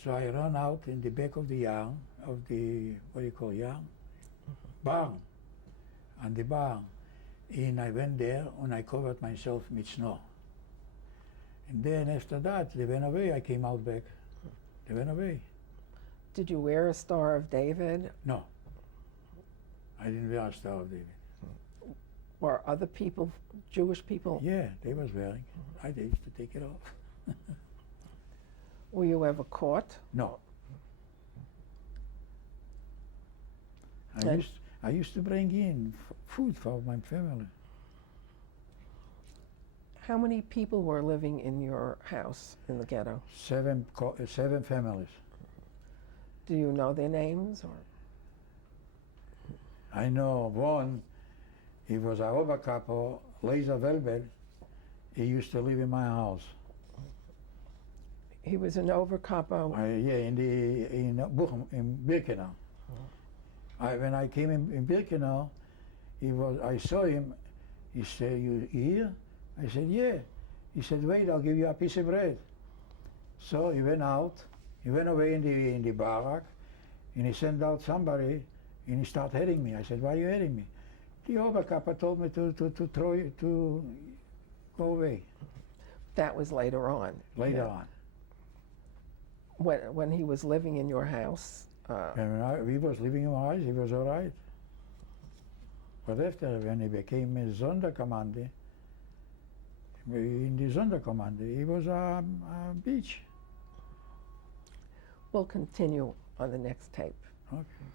So I ran out in the back of the yarn, of the, what do you call yarn? Barn, and the barn. And I went there and I covered myself with snow. And then after that, they went away. I came out back. They went away. Did you wear a Star of David? No. I didn't wear a Star of David. Or other people, Jewish people? Yeah, they was wearing. I used to take it off. Were you ever caught? No. And- I used to bring in food for my family. How many people were living in your house in the ghetto? 7 families. Do you know their names? Or I know one, he was a Oberkapo, Laser Velbel. He used to live in my house. he was an overcapo? Yeah, in Bochum, in Birkenau. When I came in Birkenau, I saw him. He said, "You here?" I said, "Yeah." He said, "Wait, I'll give you a piece of bread." So he went out. He went away in the barrack, and he sent out somebody, and he started hitting me. I said, "Why are you hitting me?" The Oberkapper told me to throw you, to go away. That was later on. Later Yeah. on. When he was living in your house. And when we was living in my house, he was all right. But after, when he became a Sonderkommande, in the Sonderkommande, he was a bitch. We'll continue on the next tape. Okay.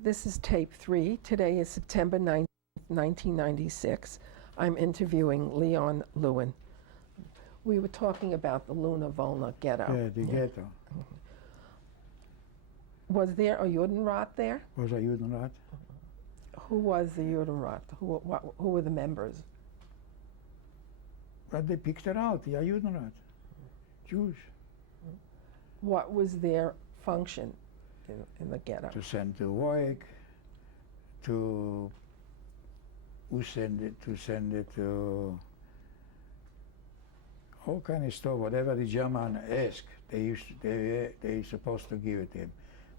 This is tape 3. Today is September 9th, 1996. I'm interviewing Leon Lewin. We were talking about the Luna Volna ghetto. Yeah, the ghetto. Was there a Judenrat there? Was a Judenrat. Who was the Judenrat? Who were the members? But they picked her out, the Judenrat. Jews. What was their function in the ghetto? To send to work, to send it to all kind of stuff. Whatever the German asked, they supposed to give it to him.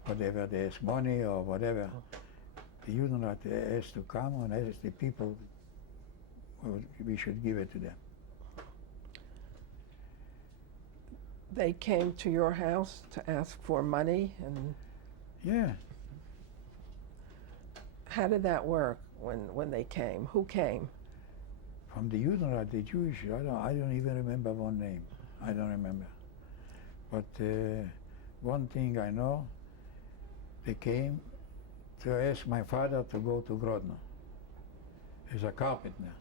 Whatever they ask, money or whatever, the Judenrat has to come and ask the people. We should give it to them. They came to your house to ask for money, and Yeah. how did that work when they came? Who came? From the Judenrat, the Jewish, I don't even remember one name. I don't remember. But one thing I know, they came to ask my father to go to Grodno as a carpenter.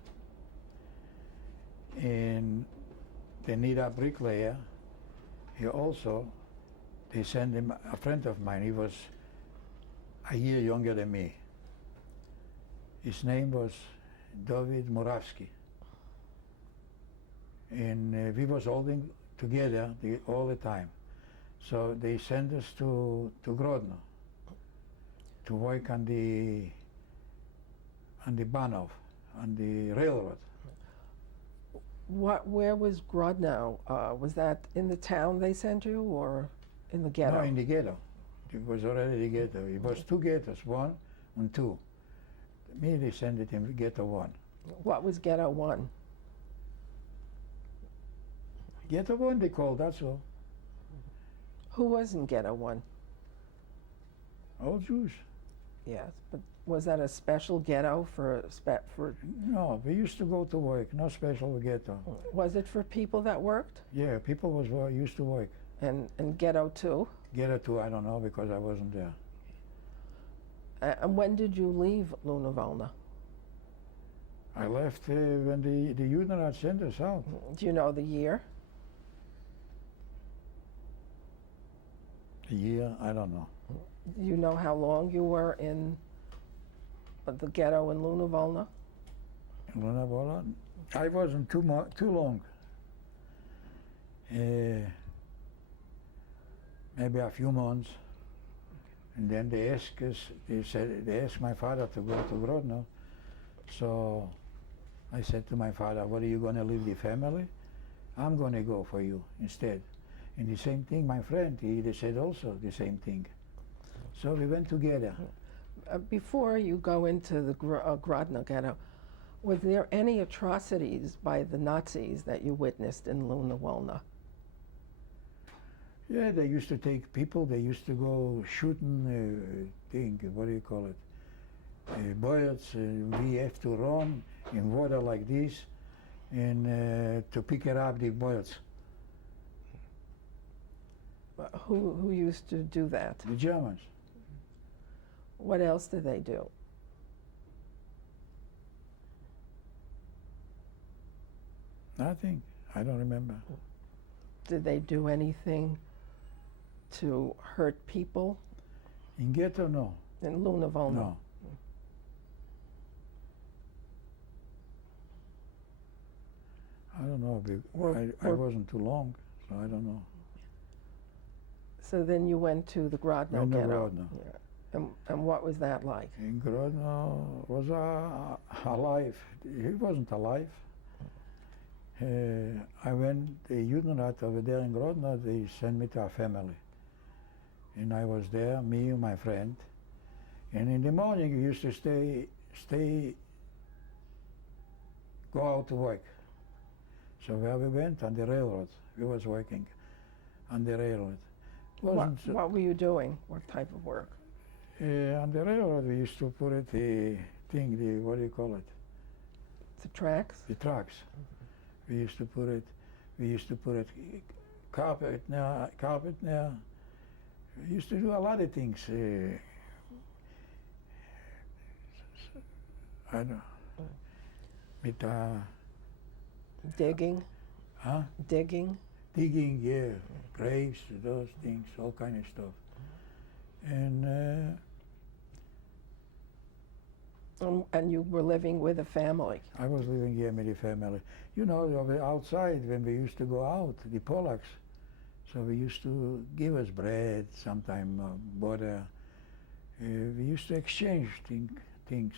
And they need a bricklayer. They sent him, a friend of mine, he was a year younger than me. His name was David Muravsky. And we was holding together all the time. So they sent us to Grodno to work on the Banov, on the railroad. Where was Grodno? Was that in the town they sent you, or in the ghetto? No, in the ghetto. It was already the ghetto. It was two ghettos, 1 and 2. Me, they sent it in ghetto 1. What was Ghetto 1? Ghetto 1 they called, that's all. Who was in Ghetto 1? All Jews. Yes, but was that a special ghetto for No, we used to go to work, no special ghetto. Was it for people that worked? Yeah, people used to work. And Ghetto 2? Ghetto 2, I don't know because I wasn't there. And when did you leave Luna Volna? I left when the union had sent us out. Do you know the year? A year, I don't know. Do you know how long you were in the ghetto in Luna Volna? Luna Volna? I wasn't too long. Maybe a few months. And then they asked us, they asked my father to go to Grodno. So I said to my father, what are you going to leave the family? I'm going to go for you instead. And the same thing, my friend, they said also the same thing. So we went together. Before you go into the Grodno ghetto, was there any atrocities by the Nazis that you witnessed in Luna Volna? Yeah, they used to take people, they used to go shooting, what do you call it, birds. We have to run in water like this and to pick it up, the birds. Who used to do that? The Germans. What else did they do? Nothing, I don't remember. Did they do anything to hurt people? In ghetto, no. In Luna Volna? No. I don't know, I wasn't too long, so I don't know. So then you went to the Grodno In the ghetto. Grodno. Yeah. And what was that like? In Grodno was alive. He wasn't alive. I went, the Judenrat over there in Grodno, they sent me to a family. And I was there, me and my friend. And in the morning we used to go out to work. So where we went? On the railroad. We was working on the railroad. What were you doing? What type of work? On the railroad we used to put it, what do you call it? The tracks? The tracks. We used to put it, carpet now. We used to do a lot of things. I don't know. With, digging? Huh? Digging? Digging, yeah. Graves, those things, all kind of stuff. And you were living with a family? I was living here with the family. You know, outside, when we used to go out, the Polacks, so we used to give us bread, sometimes butter. We used to exchange things.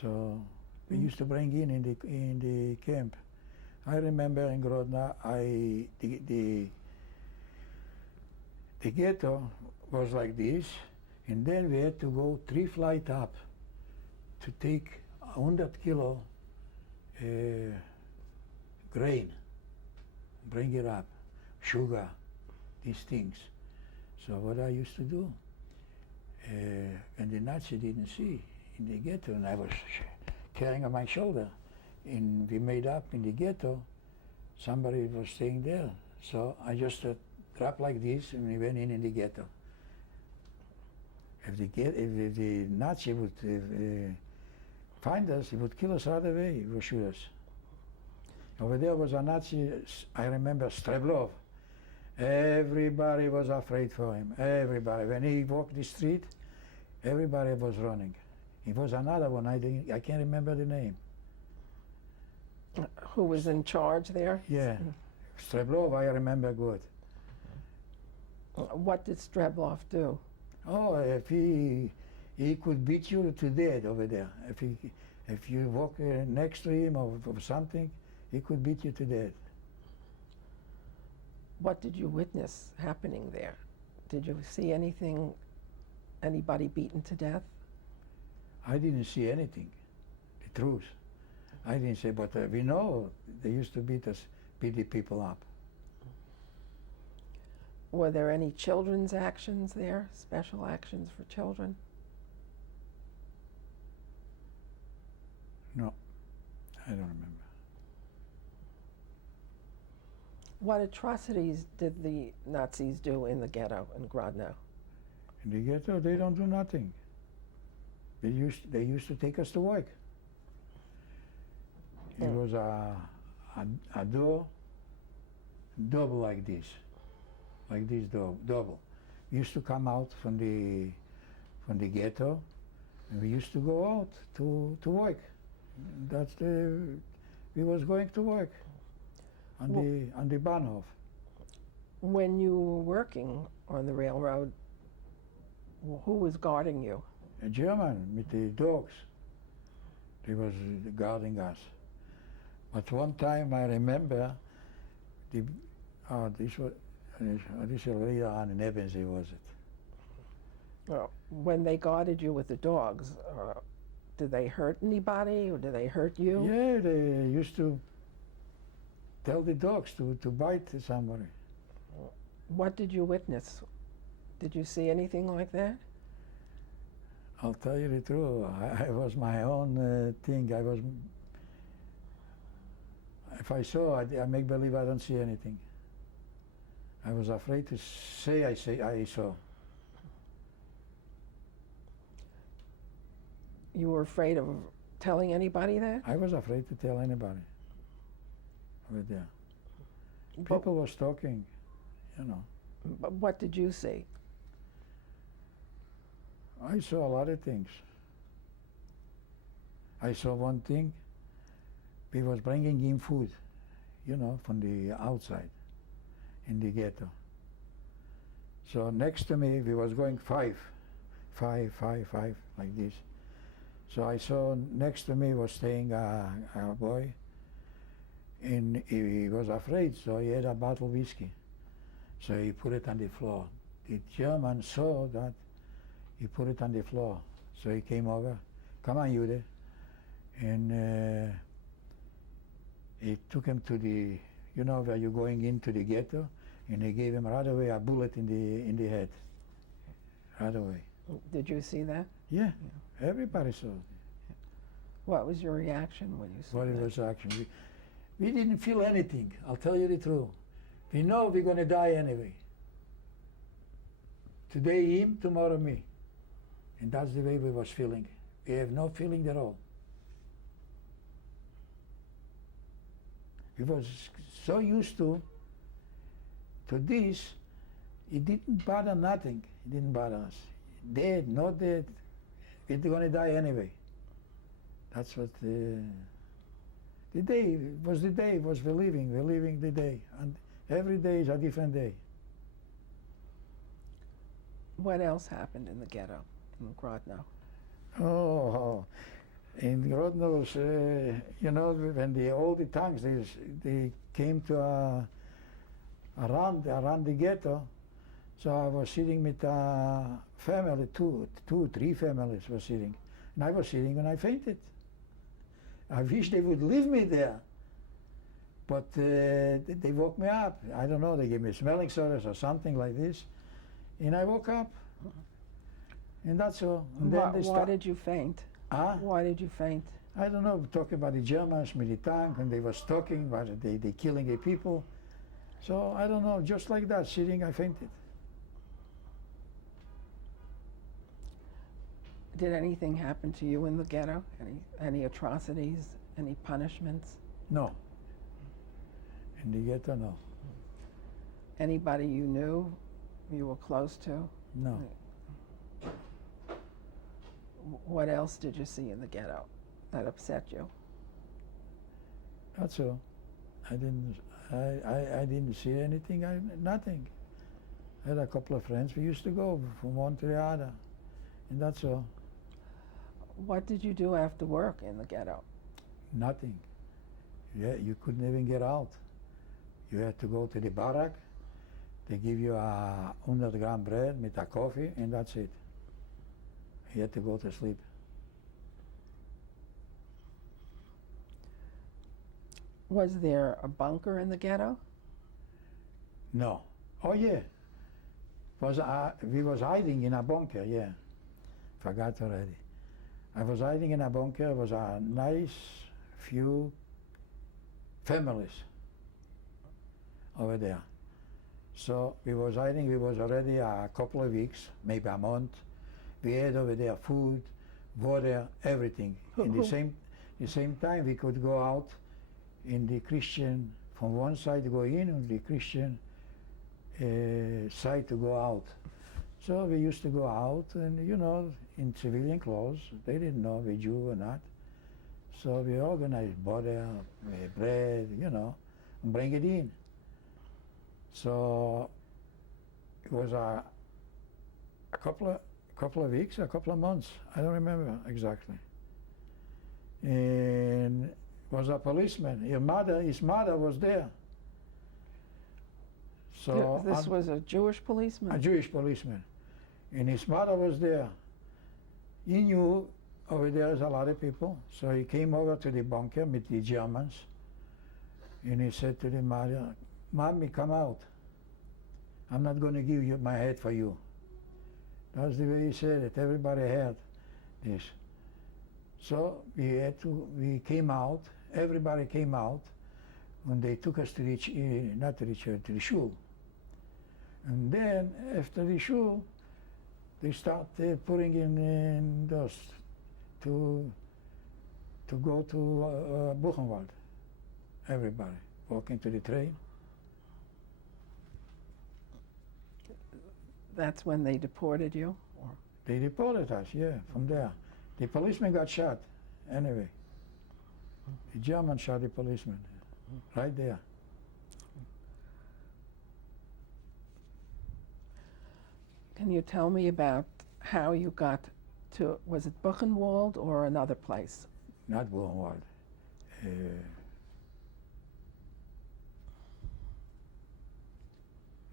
So we used to bring in the camp. I remember in Grodno, the ghetto was like this, and then we had to go 3 flights up to take 100 kilo grain, bring it up, sugar, these things. So what I used to do, when the Nazi didn't see in the ghetto, and I was carrying on my shoulder, and we made up in the ghetto, somebody was staying there. So I just dropped like this, and we went in the ghetto. If the Nazi would find us, he would kill us right away, he would shoot us. Over there was a Nazi, I remember, Streblov. Everybody was afraid for him, everybody. When he walked the street, everybody was running. It was another one. I can't remember the name. Who was in charge there? Yeah, Streblov, I remember good. What did Streblov do? Oh, if he could beat you to death over there. If you walk next to him or something, he could beat you to death. What did you witness happening there? Did you see anything, anybody beaten to death? I didn't see anything, the truth. I didn't say, but we know they used to beat the people up. Were there any children's actions there, special actions for children? No, I don't remember. What atrocities did the Nazis do in the ghetto in Grodno? In the ghetto, they don't do nothing. They used to take us to work. It was a door, double like this double. We used to come out from the ghetto, and we used to go out to work. We was going to work on the Bahnhof. When you were working on the railroad, who was guarding you? A German with the dogs. They was guarding us. But one time I remember, this is later on in Ebenzy, was it? Well, when they guarded you with the dogs, did they hurt anybody or did they hurt you? Yeah, they used to tell the dogs to bite somebody. What did you witness? Did you see anything like that? I'll tell you the truth. I was my own thing. If I saw, I make believe I don't see anything. I was afraid to say I saw. You were afraid of telling anybody that? I was afraid to tell anybody over there. People was talking, you know. But what did you see? I saw a lot of things. I saw one thing, he was bringing in food, you know, from the outside, in the ghetto. So next to me, we was going five, like this. So I saw next to me was staying a boy, and he was afraid, so he had a bottle of whiskey. So he put it on the floor. The German saw that, he put it on the floor. So he came over, come on, Jude. And he took him to the, you know, where you're going into the ghetto, and he gave him right away a bullet in the head, right away. Did you see that? Yeah, everybody saw it. What was your reaction when you saw What that? it was action. We didn't feel anything, I'll tell you the truth. We know we're gonna die anyway. Today him, tomorrow me. And that's the way we was feeling. We have no feeling at all. We was so used to this, it didn't bother nothing. It didn't bother us. Dead, not dead, we're gonna die anyway. That's what the day was the day, was we're living the day. And every day is a different day. What else happened in the ghetto in Grodno? Oh, in Grodno was, you know, when all the tanks, they came to around the ghetto, so I was sitting with a family, three families were sitting. And I was sitting and I fainted. I wish they would leave me there. But they woke me up. I don't know, they gave me smelling salts or something like this. And I woke up. And that's all. And Why did you faint? Huh? Why did you faint? I don't know, talking about the Germans with the tank, and they was talking about they killing the people. So I don't know, just like that, sitting, I fainted. Did anything happen to you in the ghetto? Any atrocities? Any punishments? No. In the ghetto, no. Anybody you knew, you were close to? No. What else did you see in the ghetto that upset you? That's all. I didn't see anything, nothing. I had a couple of friends, we used to go from one to the other, and that's all. What did you do after work in the ghetto? Nothing. Yeah, you couldn't even get out. You had to go to the barrack, they give you a 100-gram bread with a coffee, and that's it. You had to go to sleep. Was there a bunker in the ghetto? No. Oh yeah. We was hiding in a bunker, yeah. Forgot already. I was hiding in a bunker. It was a nice few families over there. So we was hiding, we was already a couple of weeks, maybe a month. We had over there food, water, everything. In the same time we could go out in the Christian, from one side to go in, and the Christian side to go out. So we used to go out and, you know, in civilian clothes. They didn't know we Jew or not. So we organized butter, bread, you know, and bring it in. So it was a couple of weeks, a couple of months. I don't remember exactly. And was a policeman. His mother was there. So This was a Jewish policeman? a Jewish policeman, and his mother was there. He knew over there is a lot of people, so he came over to the bunker with the Germans, and he said to the mother, "Mommy, come out. I'm not going to give you my head for you." That's the way he said it. Everybody heard this. So we came out. Everybody came out, and they took us to the not to the church, to the shul. And then after the shul, they started putting in those to go to Buchenwald. Everybody walking to the train. That's when they deported you? Or? They deported us, yeah, from there. The policeman got shot anyway. The German shot the policeman right there. Can you tell me about how you got to, was it Buchenwald or another place? Not Buchenwald.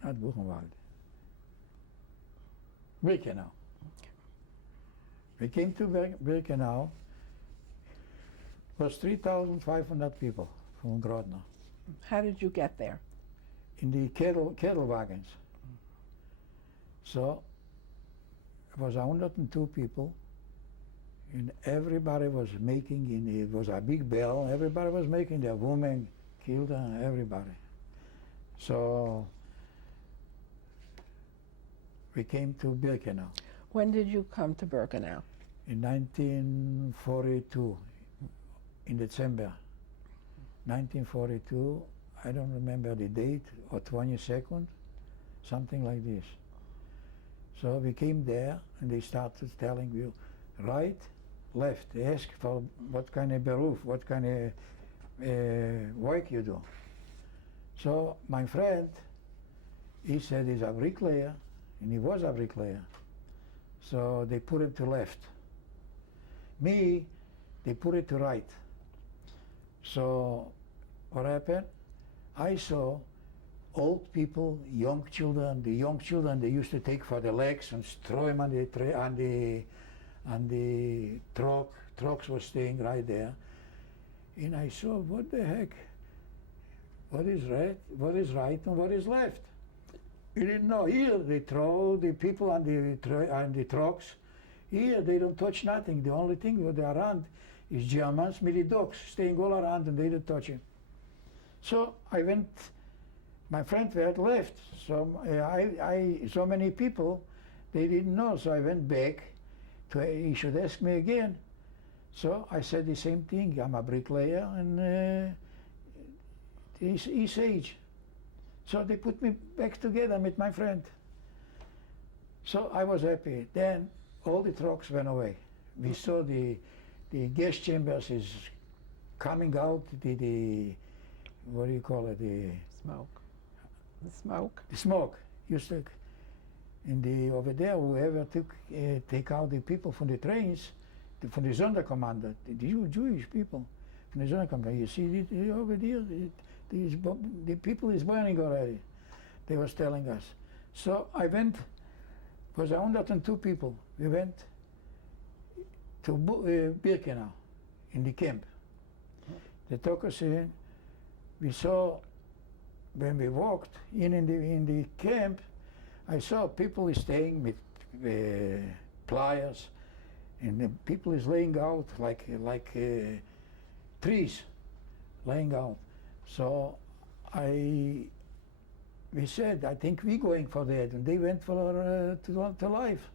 Not Buchenwald. Birkenau. We came to Birkenau. It was 3,500 people from Grodno How did you get there? in the cattle wagons. So it was 102 people, and everybody was making, it was a big bell, everybody was making, their women, killed, everybody. So we came to Birkenau When did you come to Birkenau? in 1942, in December. 1942, I don't remember the date, or 22nd, something like this. So we came there, and they started telling you, right, left. They asked for what kind of beruf, what kind of work you do. So my friend, he said he's a bricklayer, and he was a bricklayer. So they put him to left. Me, they put it to right. So what happened? I saw old people, young children. The young children they used to take for the legs and throw them on the truck. Trucks were staying right there. And I saw, what the heck? What is right, and what is left? You didn't know. Here they throw the people on the trucks. Here they don't touch nothing. The only thing that they around is Germans with the dogs staying all around, and they don't touch him. So I went. My friend had left. So so many people, they didn't know. So I went back. He should ask me again. So I said the same thing. I'm a bricklayer, and his age. So they put me back together with my friend. So I was happy. Then all the trucks went away. We saw the gas chambers is coming out, the what do you call it, the Smoke. The smoke. smoke. Used to, over there, whoever take out the people from the trains, from the Sonderkommando, the Jewish people from the Sonderkommando. You see over there, the people is burning already. They was telling us. So I went. Was 102 people. We went to Birkenau in the camp. They took us in. We saw, when we walked in the camp, I saw people staying with pliers, and the people is laying out like trees, laying out. So we said, I think we going for that, and they went for to life.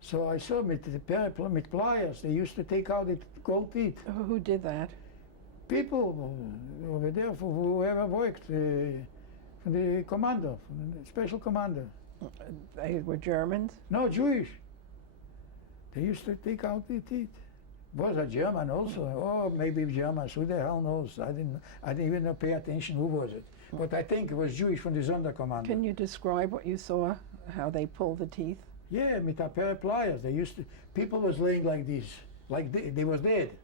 So I saw with pliers, they used to take out the gold teeth. Who did that? People over there, for whoever worked, from the commando, from the special commando. They were Germans? No, Jewish. They used to take out the teeth. Was a German also, or maybe Germans, who the hell knows? I didn't even pay attention who was it. But I think it was Jewish from the Sonderkommando. Can you describe what you saw, how they pulled the teeth? Yeah, with a pair of pliers. They used to, people was laying like this, like they was dead.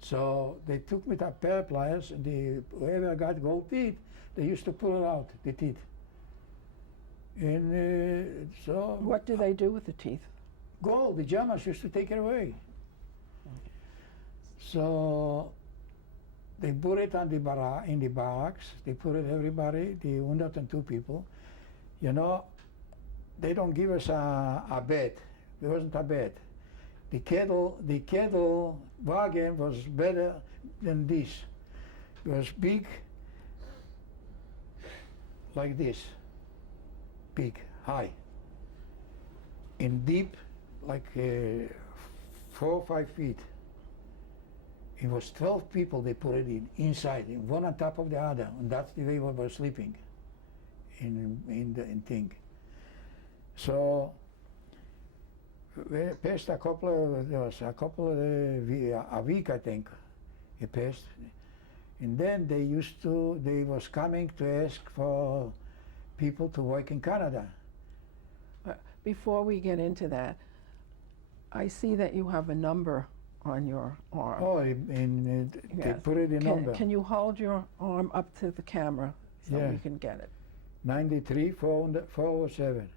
So they took with a pair of pliers, and whoever got gold teeth, they used to pull it out, the teeth. And so... What do they do with the teeth? Gold, the Germans used to take it away. So they put it on in the barracks. They put it everybody, the 102 people. You know, they don't give us a bed. There wasn't a bed. The kettle wagon was better than this. It was big, like this, big, high, and deep, like 4 or 5 feet. It was 12 people they put it inside, one on top of the other, and that's the way we were sleeping in the thing. So we passed a week, I think, it passed. And then they was coming to ask for people to work in Canada. Before we get into that, I see that you have a number on your arm. Oh, they Yes. put it in number. Can you hold your arm up to the camera so Yeah. we can get it? 93 407.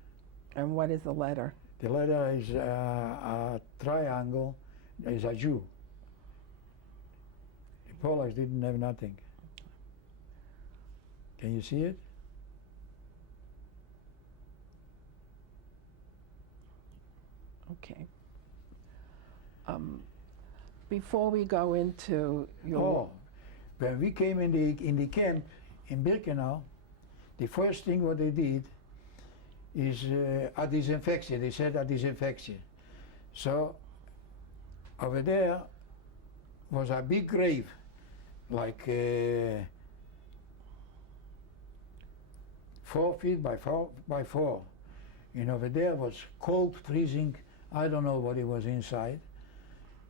And what is the letter? The letter is a triangle, is a Jew. The Polish didn't have nothing. Can you see it? Okay. Before we go into your... Oh, when we came in the camp in Birkenau, the first thing what they did is a disinfection. They said a disinfection. So over there was a big grave, like 4 feet by 4. And over there was cold, freezing. I don't know what it was inside.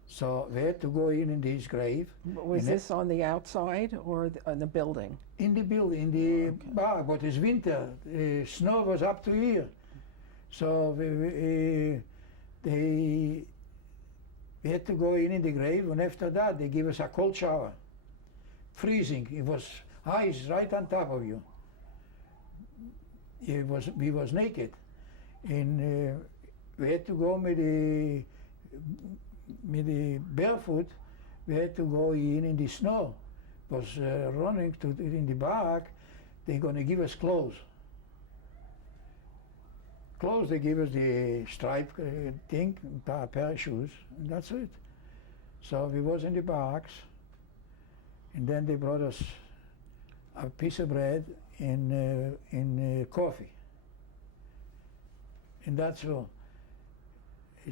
So we had to go in this grave. Was this on the outside or on the building? In the building, in the bar, but it's winter. Snow was up to here. So we had to go in the grave, and after that they give us a cold shower. Freezing. It was ice right on top of you. We was naked. And we had to go with the barefoot. We had to go in the snow. Was running in the back. They're going to give us clothes. Clothes, they give us the stripe thing, a pair of shoes, and that's it. So we was in the barracks, and then they brought us a piece of bread and coffee. And that's all.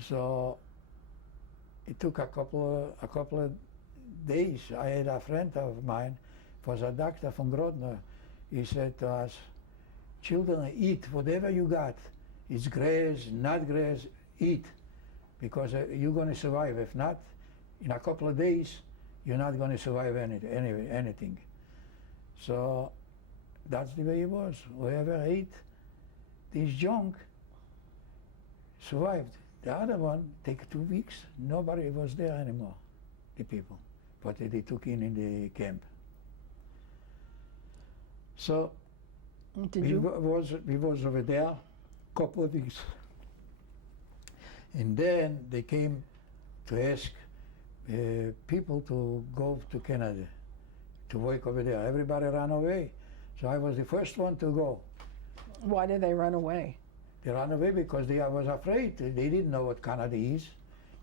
So it took a couple of days. I had a friend of mine, was a doctor from Grodno. He said to us, "Children, eat whatever you got. It's grass, not grass, eat. because you're going to survive. If not, in a couple of days, you're not going to survive anything. So that's the way it was. Whoever ate this junk survived. The other one take 2 weeks. Nobody was there anymore, the people, but they took in the camp. So we was over there a couple of weeks, and then they came to ask people to go to Canada to work over there. Everybody ran away, so I was the first one to go. Why did they run away? They ran away because I was afraid. They didn't know what Canada is,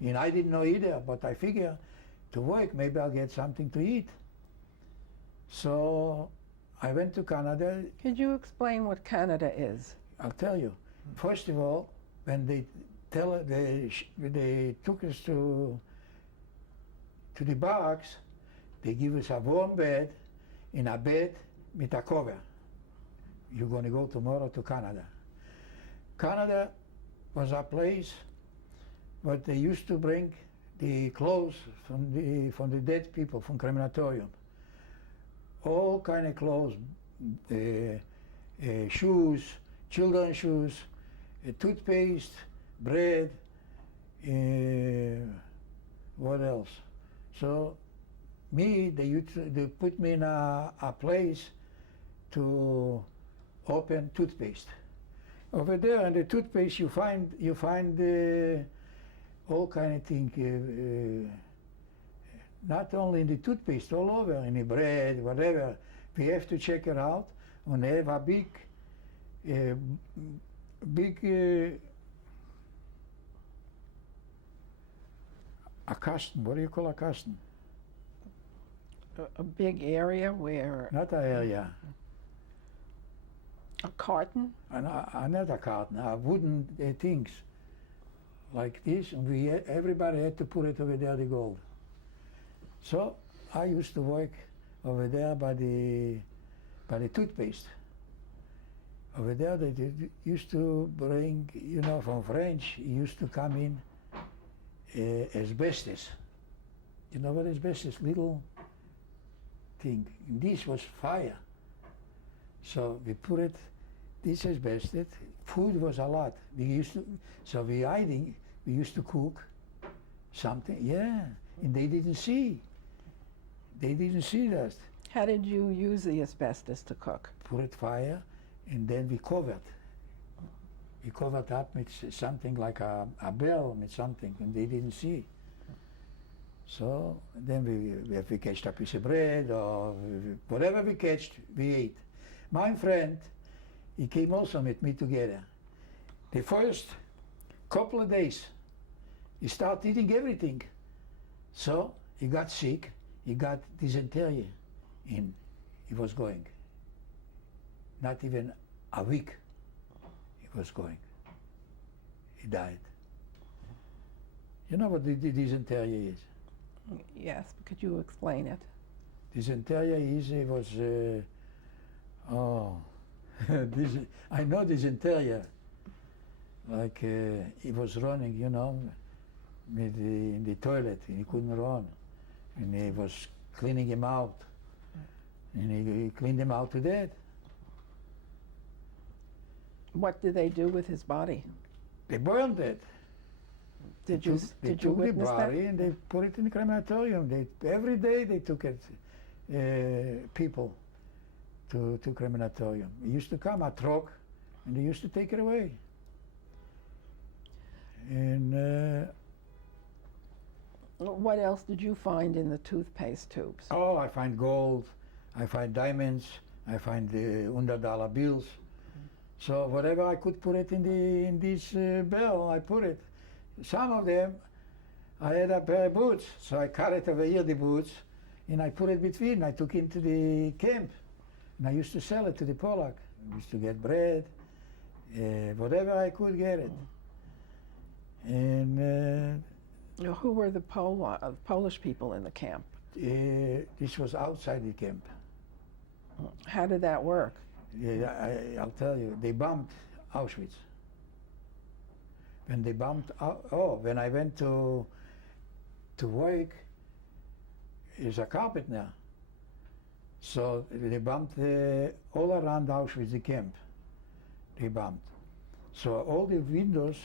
and I didn't know either. But I figure to work, maybe I'll get something to eat. So I went to Canada. Could you explain what Canada is? I'll tell you. First of all, when they took us to the barracks, they give us a warm bed, in a bed with a cover. You're going to go tomorrow to Canada. Canada was a place where they used to bring the clothes from the dead people from crematorium. All kind of clothes, shoes, children's shoes, toothpaste, bread, what else? So they put me in a place to open toothpaste. Over there in the toothpaste you find all kind of things, not only in the toothpaste, all over, in the bread, whatever. We have to check it out, and they have a a custom. What do you call a custom? A big area where... Not an area. A carton? Not a carton, wooden things like this, and everybody had to put it over there, the gold. So I used to work over there by the toothpaste. Over there they used to bring, from French, used to come in asbestos. You know what asbestos? Little thing. And this was fire. So we put it, this asbestos, food was a lot. We used to cook something, yeah, and they didn't see. They didn't see that. How did you use the asbestos to cook? Put it fire, and then we covered. We covered up with something like a bell, with something, and they didn't see. So then if we catched a piece of bread or whatever we catched, we ate. My friend, he came also with me together. The first couple of days, he started eating everything. So he got sick, he got dysentery, and he was going. Not even a week, he was going. He died. You know what the dysentery is? Yes, could you explain it? Dysentery I know dysentery. Like he was running, in the toilet, and he couldn't run. And he was cleaning him out. And he cleaned him out to death. What did they do with his body? They burned it. They took the body and they put it in the crematorium. Every day they took it, people to crematorium. It used to come a truck, and they used to take it away. And what else did you find in the toothpaste tubes? oh, I find gold, I find diamonds, I find $100 bills. So whatever I could put it in this bell, I put it. Some of them, I had a pair of boots, so I carried over here the boots, and I put it between. I took into the camp, and I used to sell it to the Polak. I used to get bread, whatever I could get it. And who were the Polish people in the camp? this was outside the camp. How did that work? Yeah, I'll tell you, they bombed Auschwitz. when they bumped out, when I went to work as a carpenter, so they bumped all around Auschwitz, the camp, they bumped. So all the windows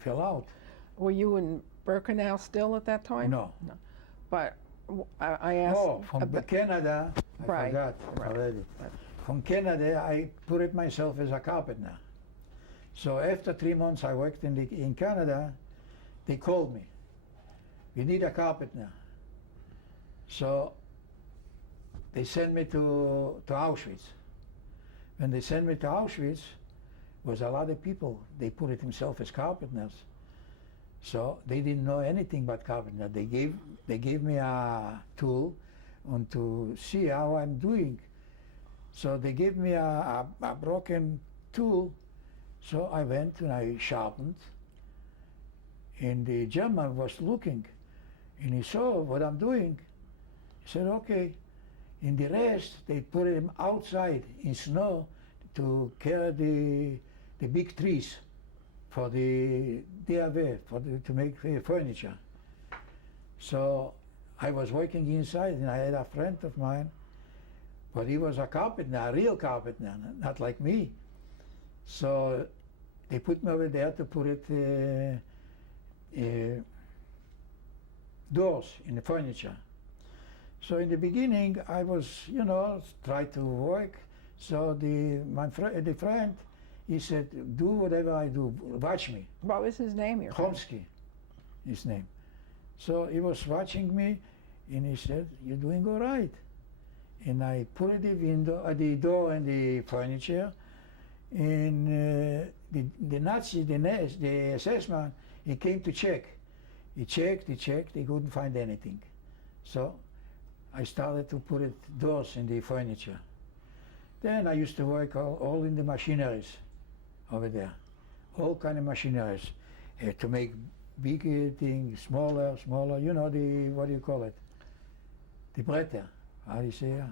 fell out. Were you in Birkenau still at that time? No. But I asked. Oh, from Canada, I Right, forgot right. already. From Canada, I put it myself as a carpenter. So after 3 months I worked in Canada, they called me. We need a carpenter. So they sent me to Auschwitz. When they sent me to Auschwitz, was a lot of people. They put it themselves as carpenters. So they didn't know anything about carpenter. They gave me a tool and to see how I'm doing. So they gave me a broken tool. So I went and I sharpened. And the German was looking, and he saw what I'm doing. He said, okay. And the rest, they put him outside in snow to carry the big trees for the DAV, to make furniture. So I was working inside, and I had a friend of mine, but he was a carpenter, a real carpenter, not like me. So they put me over there to put it doors in the furniture. So in the beginning, I was, try to work. So the friend, he said, do whatever I do, watch me. What was his name? Your friend? Chomsky, his name. So he was watching me, and he said, you're doing all right. And I put the door and the furniture, and the Nazi, the SS man, he came to check. He checked, he couldn't find anything. So I started to put doors in the furniture. Then I used to work all in the machineries over there, all kind of machineries, to make big things, smaller, what do you call it? The bretter, how do you say?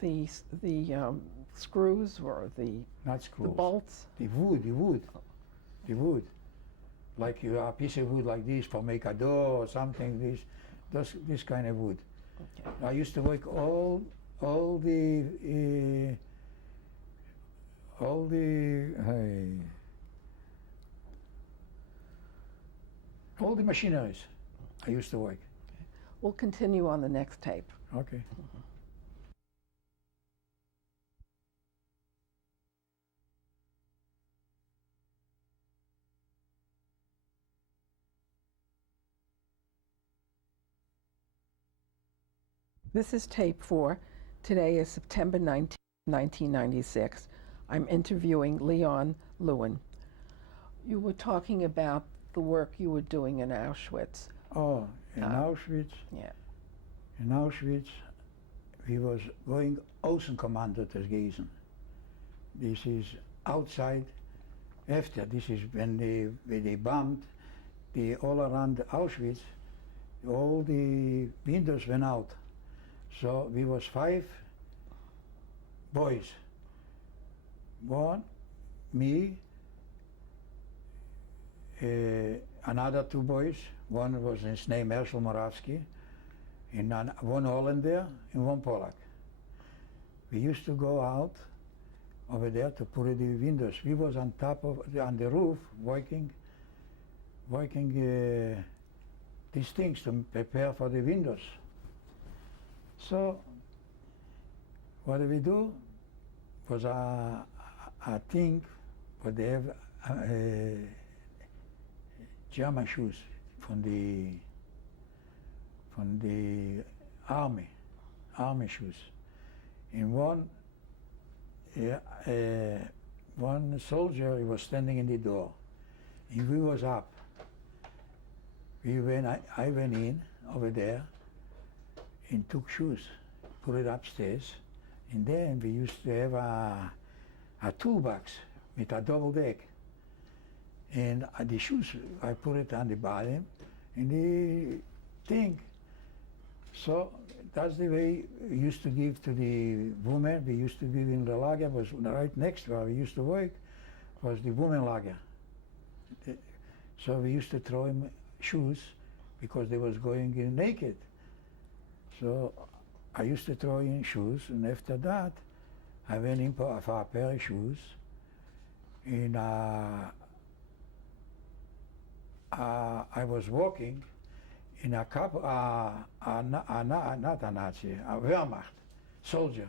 The screws or Not screws. the bolts? The wood. Like you have a piece of wood like this for make a door or something, this kind of wood. Okay. I used to work all the machineries I used to work. We'll continue on the next tape. Okay. This is tape 4. Today is September 19, 1996. I'm interviewing Leon Lewin. You were talking about the work you were doing in Auschwitz. Oh, in Auschwitz? Yeah. In Auschwitz, we was going Außenkommando to gewesen. This is outside. After, this is when they bombed all around Auschwitz, all the windows went out. So we was 5 boys. One, me, another 2 boys. One was his name Herschel Moravsky, and one Hollander and one Polak. We used to go out over there to put the windows. We was on the roof working these things to prepare for the windows. So what we do was a thing, but they have German shoes from the army shoes. And one soldier, he was standing in the door, and we was up. I went in over there and took shoes, put it upstairs, and then we used to have a toolbox with a double deck. And the shoes, I put it on the bottom, and the thing. So that's the way we used to give to the women. We used to give in the lager, was right next to where we used to work, was the women lager. So we used to throw him shoes because they was going in naked. So I used to throw in shoes, and after that, I went in for a pair of shoes. And I was walking in a couple, not a Nazi, a Wehrmacht soldier.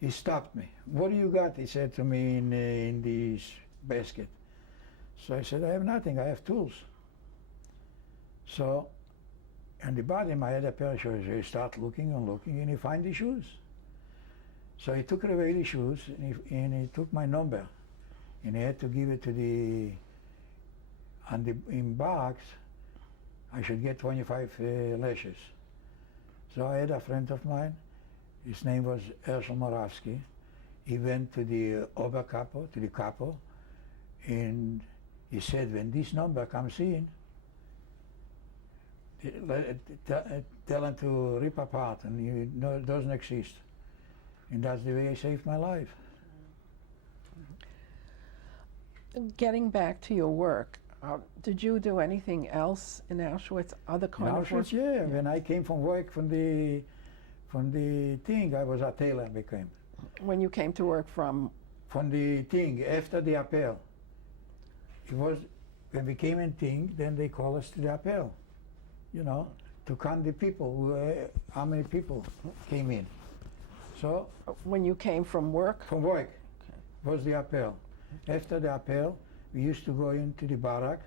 He stopped me. What do you got? He said to me in this basket. So I said, I have nothing, I have tools. So, on the bottom I had a pair of shoes. He started looking and looking, and he found the shoes. So he took away the shoes, and he took my number, and he had to give it to in box, I should get 25 lashes. So I had a friend of mine, his name was Herschel Moravsky. He went to the Oberkapo, to the capo, and he said, when this number comes in, tell him to rip apart, and it doesn't exist. And that's the way I saved my life. Getting back to your work, did you do anything else in Auschwitz, other kind of work? Auschwitz, yeah. When I came from work from the thing, I was a tailor became. When you came to work from the thing, after the appel. It was, when we came in thing, then they call us to the appel, to count the people, how many people came in. So. When you came from work? From work, was the appel. After the appel, we used to go into the barrack.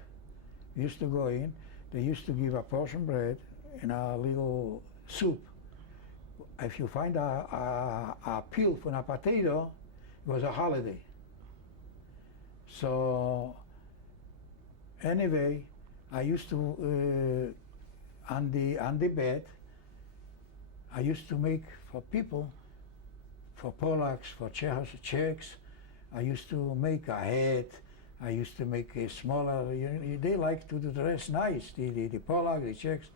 We used to go in. They used to give a portion bread and a little soup. If you find a peel from a potato, it was a holiday. So anyway, I used to on the bed, I used to make for people, for Polacks, for Czechs. I used to make a hat. I used to make a smaller. They like to dress nice. The Polacks, the Czechs,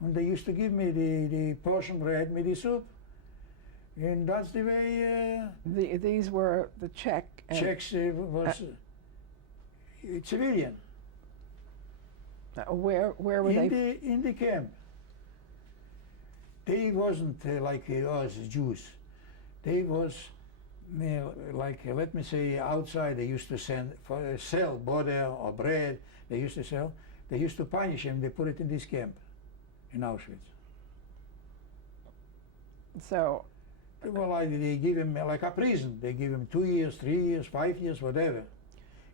and they used to give me the portion bread, me the soup, and that's the way. These were the Czech. Czechs was civilian. Where were they? In the camp. They wasn't like us Jews. They was like, let me say, outside. They used to sell butter or bread. They used to sell. They used to punish him. They put it in this camp in Auschwitz. So. Well, they give him like a prison. They give him 2 years, 3 years, 5 years, whatever.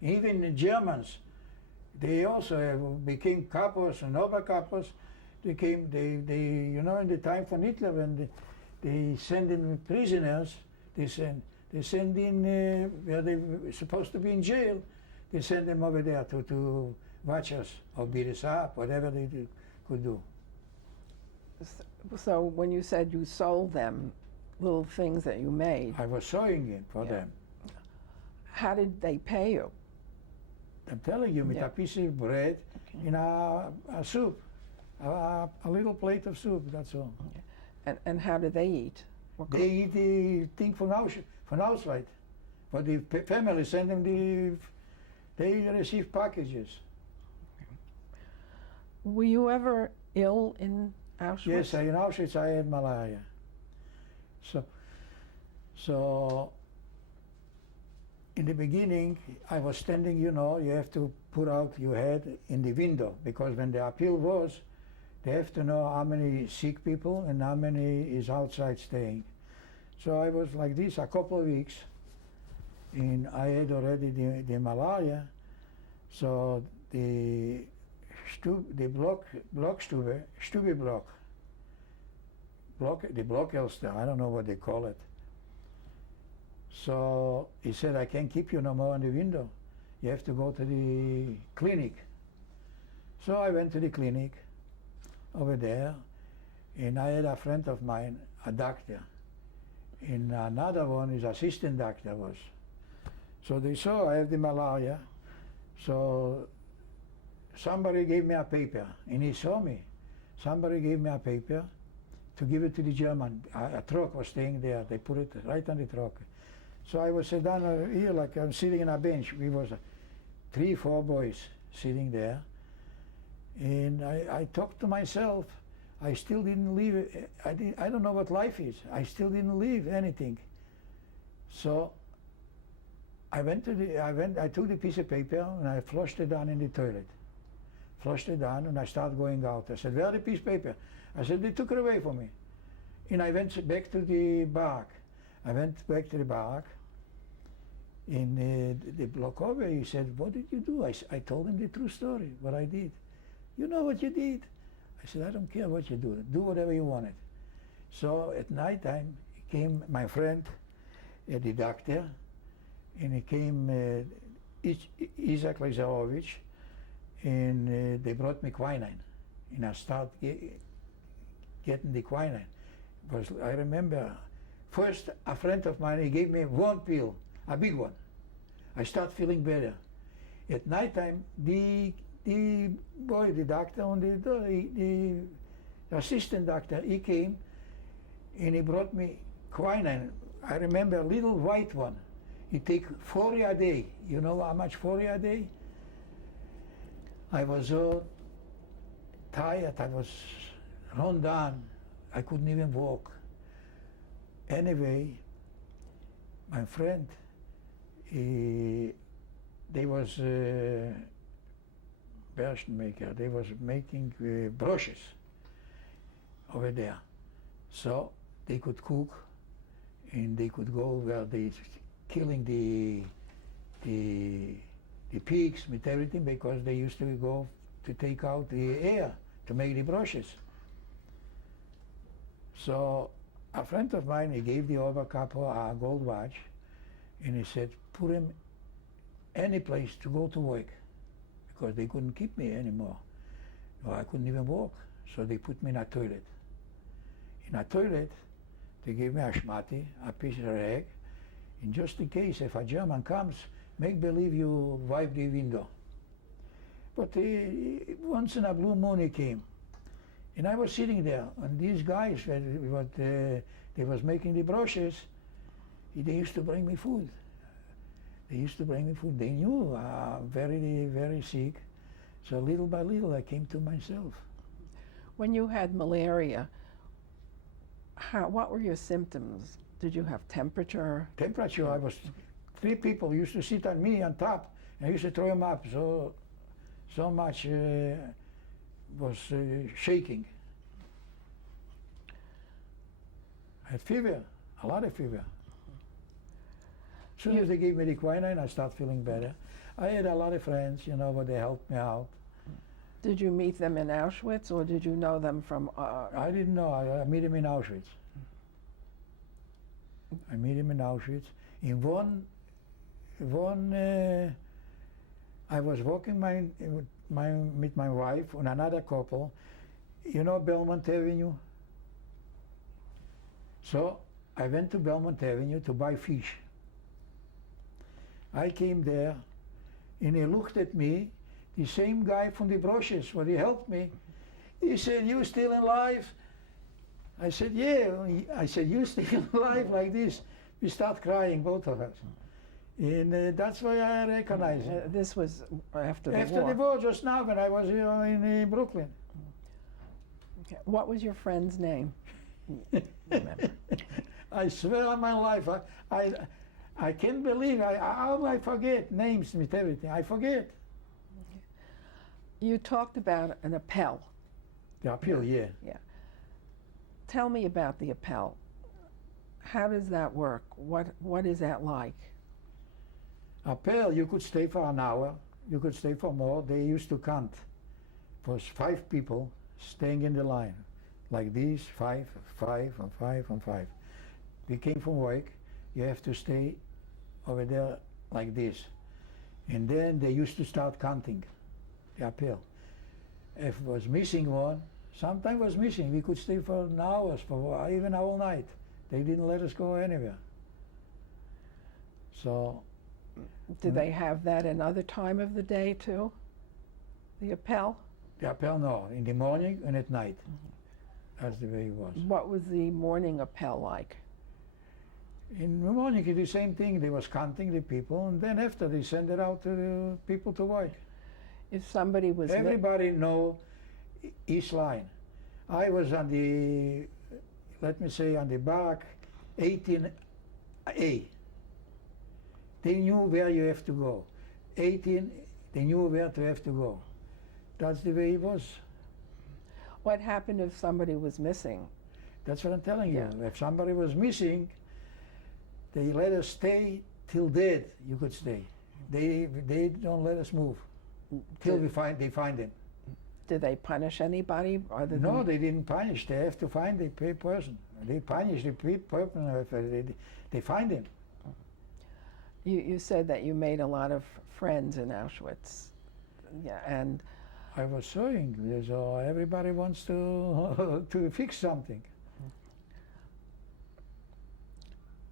Even the Germans, they also became capos and overcapos. They in the time from Hitler, when they send in prisoners, they send in where they were supposed to be in jail. They send them over there to watch us or beat us up, whatever they could do. So when you said you sold them little things that you made, I was sewing it for them. How did they pay you? I'm telling you, with a piece of bread in a soup, a little plate of soup, that's all. Okay. And how do they eat? They eat the thing from Auschwitz. But the family send them they receive packages. Were you ever ill in Auschwitz? Yes, in Auschwitz I had malaria. So in the beginning, I was standing, you have to put out your head in the window, because when the appeal was, they have to know how many sick people and how many is outside staying. So I was like this a couple of weeks, and I had already the malaria. So the Blockelster, I don't know what they call it. So he said, I can't keep you no more in the window. You have to go to the clinic. So I went to the clinic over there, and I had a friend of mine, a doctor, and another one is assistant doctor was. So they saw I have the malaria. So somebody gave me a paper, and he saw me. Somebody gave me a paper to give it to the German. A truck was staying there. They put it right on the truck. So I was sit down here like I'm sitting on a bench. We was 3, 4 boys sitting there, and I talked to myself. I still didn't live. I don't know what life is. I still didn't live anything. So I took the piece of paper and I flushed it down in the toilet. Flushed it down and I started going out. I said, "Where's the piece of paper?" I said, "They took it away from me." And I went back to the barrack. I went back to the barrack. And the block over, he said, "What did you do?" I told him the true story, what I did. "You know what you did?" I said, "I don't care what you do. Do whatever you wanted." So at night time came my friend, the doctor, and he came, Isaac Lazarovich, and they brought me quinine. And I started getting the quinine. Because I remember, first a friend of mine, he gave me one pill, a big one. I start feeling better. At night time, the boy, the doctor on the door, the assistant doctor, he came and he brought me quinine. I remember a little white one. He take 40 a day. You know how much 40 a day? I was so tired, I was run down. I couldn't even walk. Anyway, my friend, they was maker. They was making brushes over there. So they could cook and they could go where they killing the pigs with everything, because they used to go to take out the air to make the brushes. So a friend of mine, he gave the overcapo a gold watch, and he said, "Put him any place to go to work," because they couldn't keep me anymore. No, I couldn't even walk, so they put me in a toilet. In a toilet, they gave me a shmati, a piece of rag, and just in case if a German comes, make believe you wipe the window. But once in a blue moon he came. And I was sitting there, and these guys, they was making the brushes, they used to bring me food. They used to bring me food. They knew I'm very, very sick. So little by little, I came to myself. When you had malaria, what were your symptoms? Did you have temperature? Temperature, I was, 3 people used to sit on me on top, and I used to throw them up. So much was shaking. I had fever, a lot of fever. As soon as they gave me the quinine, I started feeling better. I had a lot of friends, but they helped me out. Did you meet them in Auschwitz, or did you know them from? I didn't know. I met him in Auschwitz. I met him in Auschwitz. In one, I was walking with my wife and another couple. You know Belmont Avenue? So I went to Belmont Avenue to buy fish. I came there, and he looked at me, the same guy from the brushes, where he helped me. He said, "You still alive?" I said, "Yeah." I said, "You still alive like this?" We start crying, both of us. And that's why I recognize him. This was after the war. After the war, just now, when I was in Brooklyn. Okay. What was your friend's name? I swear on my life, I can't believe how I forget names with everything. I forget. You talked about an appel. The appeal, yeah. Yeah. Tell me about the appel. How does that work? What is that like? Appel, you could stay for an hour. You could stay for more. They used to count. It was 5 people staying in the line, like these, 5, 5, and 5, and 5. We came from work. You have to stay over there like this. And then they used to start counting the appel. If it was missing one, sometimes was missing. We could stay for hours, for even a whole night. They didn't let us go anywhere. So. Did they have that another time of the day too? The appel? The appel, no. In the morning and at night. That's the way it was. What was the morning appel like? In the morning, you do the same thing. They was counting the people, and then after they send it out to the people to work. If somebody was Everybody know East Line. I was on the, let me say, on the back, 18A. They knew where you have to go. 18, they knew where to have to go. That's the way it was. what happened if somebody was missing? That's what I'm telling you. Yeah. If somebody was missing, they let us stay till dead. You could stay. They don't let us move till they find him. Did they punish anybody other No, than they didn't punish. They have to find the person. They punish the person if they find him. you said that you made a lot of friends in Auschwitz. Yeah, and I was saying, so everybody wants to to fix something.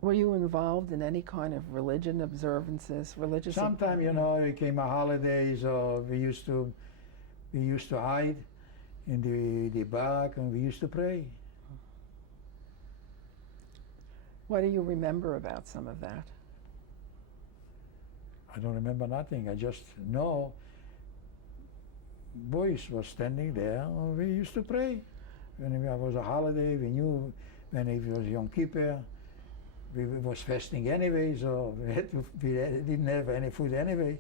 were you involved in any kind of religion observances, religious? Sometimes, you know, it came a holidays, or we used to hide in the back and we used to pray. What do you remember about some of that? I don't remember nothing. I just know boys was standing there and we used to pray. When it was a holiday, we knew when it was Yom Kippur, we was fasting anyway, so we didn't have any food anyway,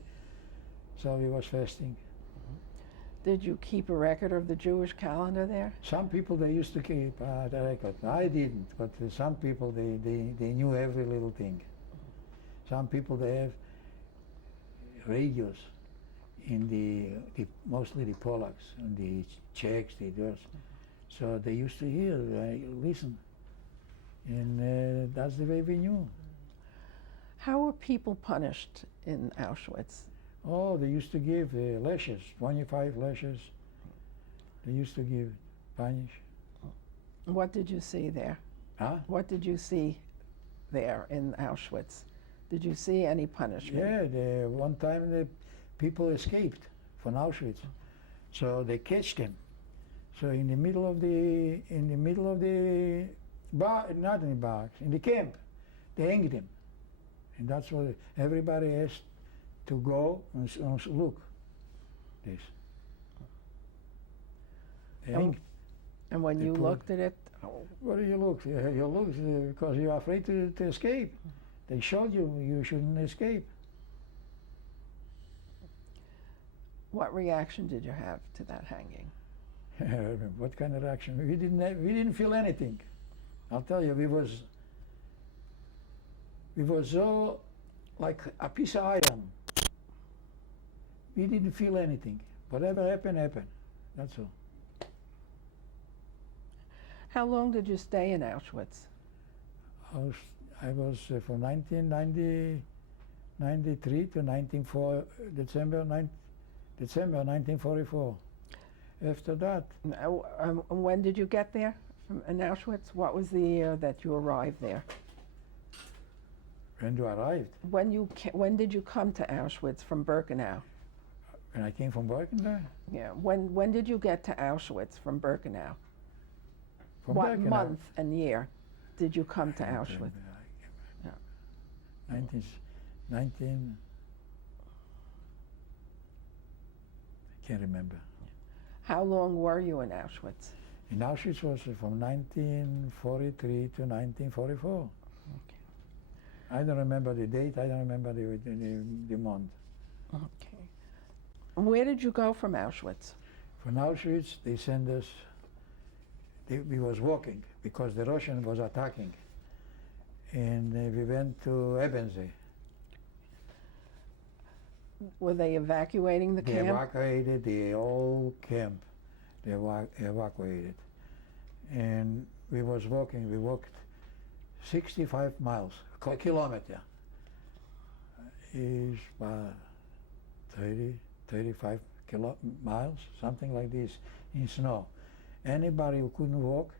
so we was fasting. Did you keep a record of the Jewish calendar there? Some people they used to keep the record. I didn't, but some people they knew every little thing. Some people they have radios in the mostly the Polacks and the Czechs, the Dutch. So they used to hear, listen, and that's the way we knew. How were people punished in Auschwitz? Oh, they used to give lashes, 25 lashes. They used to give, punish. What did you see there? Huh? What did you see there in Auschwitz? Did you see any punishment? Yeah, one time the people escaped from Auschwitz, so they catched them. So in the middle of the bar, not in the barracks, in the camp, they hanged him, and that's what everybody has to go and look. This. They hanged. And when They you put- looked at it, What do you look? You look because you're afraid to escape. They showed you shouldn't escape. what reaction did you have to that hanging? What kind of reaction? We didn't feel anything. I'll tell you, we was so like a piece of iron. We didn't feel anything. Whatever happened, happened. That's all. How long did you stay in Auschwitz? I was from 1993 to December 1944. After that, When did you get there in Auschwitz? What was the year that you arrived there? when you arrived, When did you come to Auschwitz from Birkenau? when I came from Birkenau, Yeah. When did you get to Auschwitz from Birkenau? from What Birkenau, month and year did you come to Auschwitz? Yeah. 19, I can't remember. How long were you in Auschwitz? In Auschwitz was from 1943 to 1944. Okay. I don't remember the date, I don't remember the month. Okay. Where did you go from Auschwitz? From Auschwitz, they sent us, we was walking because the Russian was attacking. And we went to Ebensee. Were they evacuating the They camp? evacuated the whole camp. They evacuated. And we was walking, we walked 65 miles, kilometer. Is about 35 miles, something like this, in snow. Anybody who couldn't walk,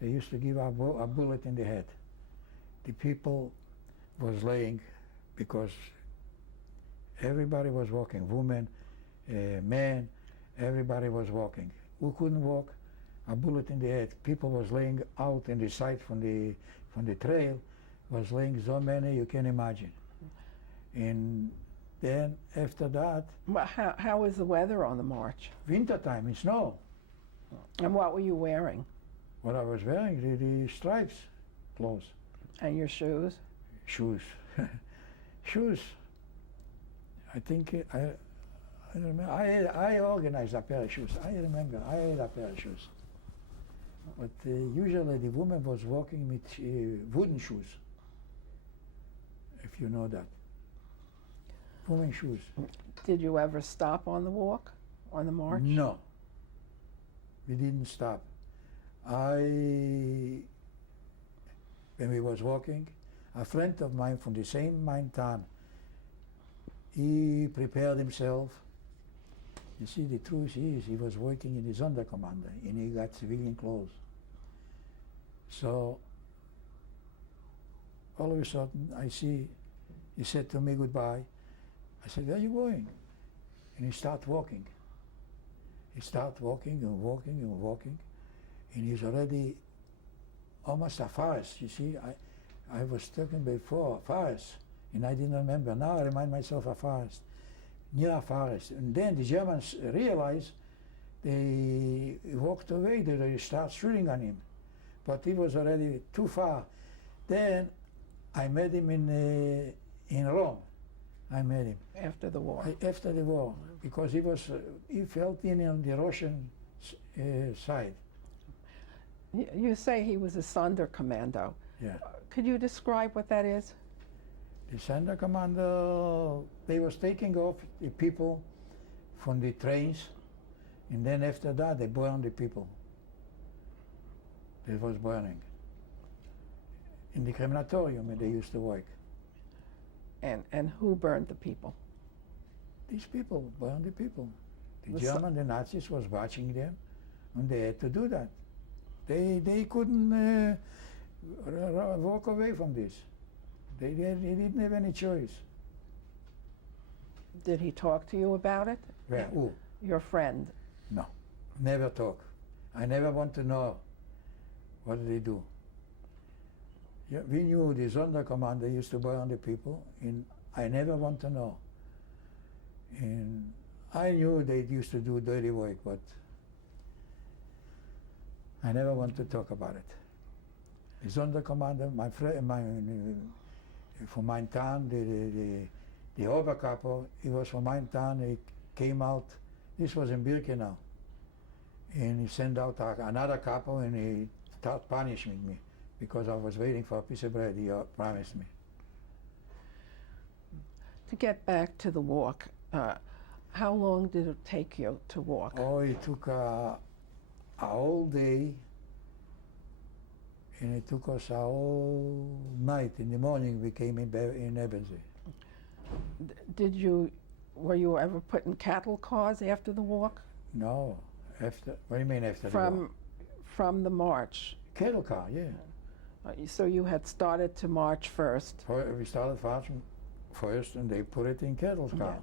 they used to give a bullet in the head. The people was laying because everybody was walking, women, men, everybody was walking. Who couldn't walk, a bullet in the head. People was laying out in the side from the trail, was laying so many you can imagine. And Then after that, How was the weather on the march? winter time in snow. And what were you wearing? What I was wearing, the stripes clothes, And your shoes? shoes, shoes. I think I remember. I organized a pair of shoes. I remember I had a pair of shoes. But usually the woman was walking with wooden shoes. If you know that. Women shoes. Did you ever stop on the walk, on the march? No. We didn't stop. When we was walking, a friend of mine from the same mine town, he prepared himself. You see, the truth is, he was working in the Sonderkommando, and he got civilian clothes. So, all of a sudden, I see, he said to me goodbye. I said, where are you going? And he started walking. He started walking and walking and walking, and he's already almost a forest. You see, I was talking before, forest, and I didn't remember. Now I remind myself of forest, near a forest. And then the Germans realized, they walked away, they started shooting on him. But he was already too far. Then I met him in Rome. I met him. After the war? After the war, because he felt in on the Russian side. You say he was a Sonderkommando. Yeah. Could you describe what that is? The Sonderkommando, they was taking off the people from the trains, and then after that they burned the people. They was burning. In the crematorium they used to work. And who burned the people? These people burned the people. The The the Nazis was watching them, and they had to do that. They couldn't walk away from this. They didn't have any choice. Did he talk to you about it? Well, who? Your friend? No, never talk. I never want to know what did they do. Yeah, we knew the Sonderkommando used to burn the people, and I never want to know. And I knew they used to do dirty work, but I never want to talk about it. The Sonderkommando, my friend, from my town, the Oberkapo, he was from my town, he came out, this was in Birkenau, and he sent out another capo and he started punishing me because I was waiting for a piece of bread he promised me. To get back to the walk, how long did it take you to walk? Oh, it took a whole day, and it took us a whole night. In the morning we came in Ebensee. Were you ever put in cattle cars after the walk? No, after, what do you mean after the war? From the march? Cattle car, yeah. So you had started to march first. We started marching first, and they put it in cattle cars.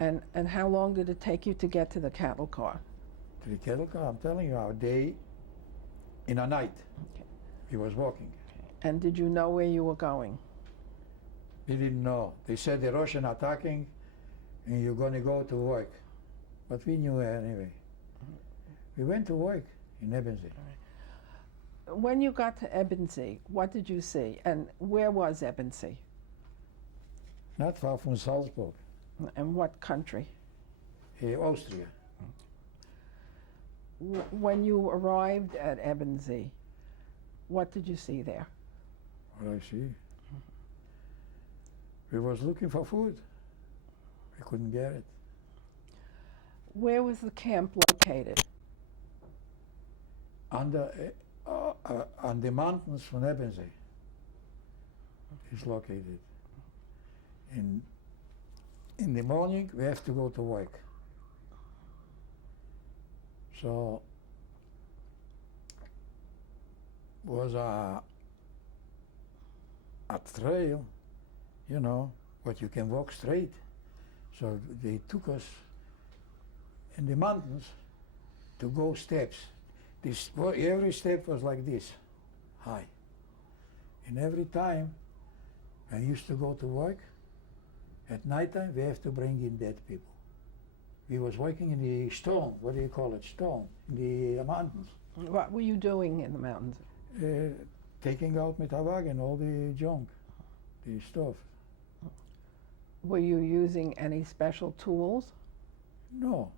Yeah. And how long did it take you to get to the cattle car? To the cattle car, I'm telling you, a day in a night. Okay. He was walking. And did you know where you were going? We didn't know. They said the Russian attacking, and you're going to go to work. But we knew anyway. We went to work in Ebensee. When you got to Ebensee, what did you see? And where was Ebensee? Not far from Salzburg, And what country? Austria. When you arrived at Ebensee, what did you see there? What I see? We was looking for food. We couldn't get it. Where was the camp located? On the mountains from Ebensee. It's located. In the morning we have to go to work. So was a trail, you know, but you can walk straight. So they took us in the mountains to go steps. Every step was like this, high. And every time I used to go to work, At nighttime, we have to bring in dead people. We was working in the storm, what do you call it, storm, in the mountains. What were you doing in the mountains? Taking out with a wagon all the junk, the stuff. Were you using any special tools? No,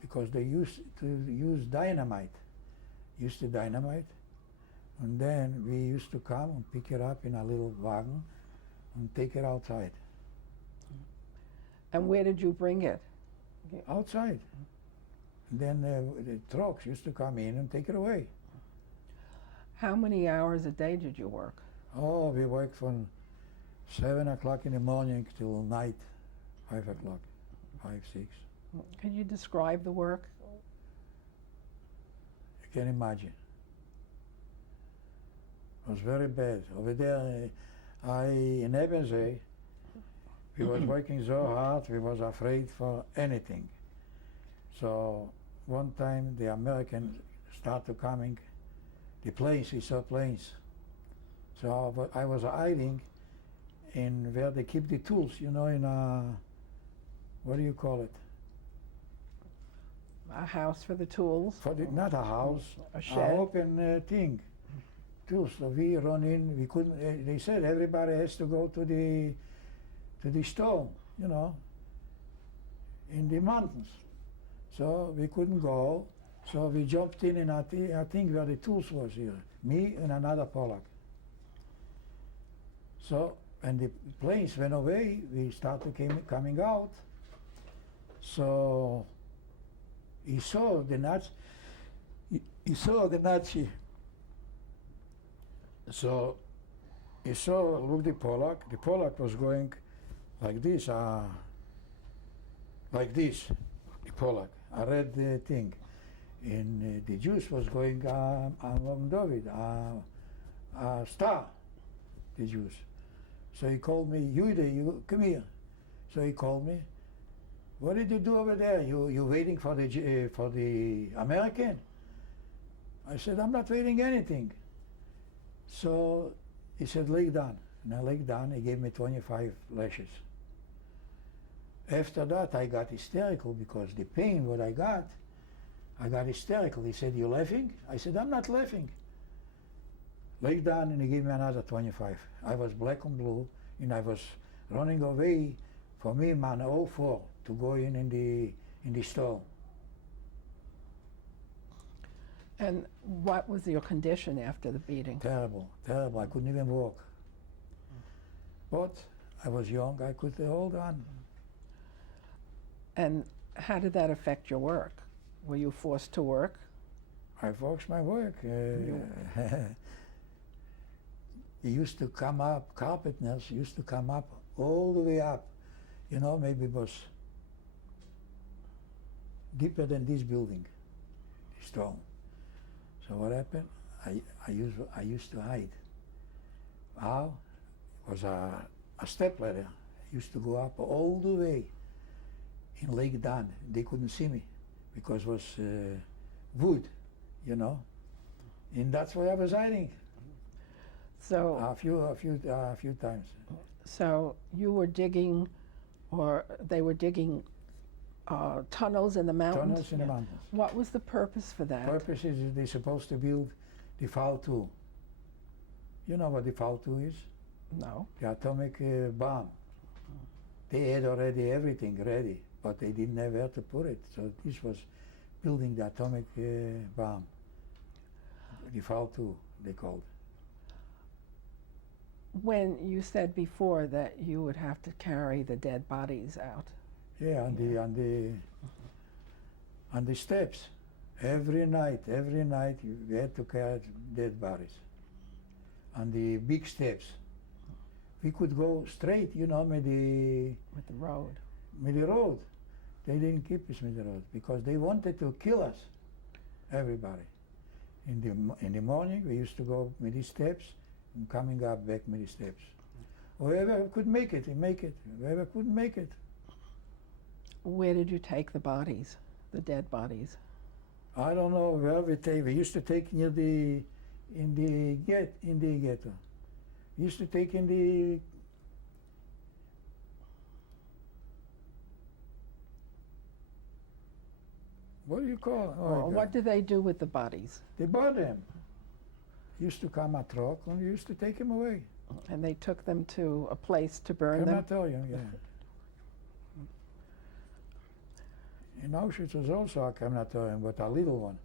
because they used to use dynamite. Used the dynamite, and then we used to come and pick it up in a little wagon and take it outside. And where did you bring it? Outside. And then the trucks used to come in and take it away. How many hours a day did you work? Oh, we worked from 7 o'clock in the morning till night, 5 o'clock, 5, 6. Can you describe the work? You can imagine. It was very bad. Over there, in Ebensee, we was working so hard, we was afraid for anything. So one time the Americans started coming, the planes, we saw planes. So I was hiding in where they keep the tools, you know, in a, what do you call it? A house for the tools? Not a house, A shed? an open thing. Tools. So we run in, we couldn't, they said everybody has to go to the store, you know, in the mountains. So we couldn't go, so we jumped in I think where the tools was here, me and another Polak. So when the planes went away, we started coming out. So he saw the Nazi. He saw the Nazi. So he saw, look, the Polak. The Polak was going like this, the Polak. I read the thing. And the Jews was going along David, a star, the Jews. So he called me, Yude, you come here. So he called me. What did you do over there? You waiting for the American? I said, I'm not waiting anything. So he said, lay down. And I lay down, he gave me 25 lashes. After that, I got hysterical because the pain what I got hysterical. He said, you laughing? I said, I'm not laughing. Lay down and he gave me another 25. I was black and blue and I was running away for me, man, 04 to go in the store. And what was your condition after the beating? Terrible, terrible. I couldn't even walk. But I was young, I could hold on. And how did that affect your work? Were you forced to work? I forced my work. He used to come up, carpenters used to come up all the way up. You know, maybe it was deeper than this building, the stone. So what happened? I used to hide. How? It was a step ladder. I used to go up all the way in Lake Dan. They couldn't see me because it was wood, you know. And that's where I was hiding. So a few times. So you were digging, or they were digging tunnels in the mountains? Tunnels in the mountains. What was the purpose for that? Purpose is they're supposed to build the papa2. You know what the papa2 is? No. The atomic bomb. They had already everything ready, but they didn't have where to put it. So this was building the atomic bomb. The papa2, they called it. When you said before that you would have to carry the dead bodies out. Yeah, on the steps. Every night we had to carry dead bodies. On the big steps. We could go straight, you know, with the road. With the road. They didn't keep us with the road because they wanted to kill us, everybody. In the morning we used to go with the steps and coming up back with the steps. Whoever could make it, he make it. Whoever couldn't make it. Where did you take the bodies, the dead bodies? I don't know where we take. We used to take near in the ghetto. We used to take in what do you call it? Well, what do they do with the bodies? They bought them. Used to come a truck and used to take them away. And they took them to a place to burn them? Crematorium, yeah. In Auschwitz was also a crematorium, but a little one.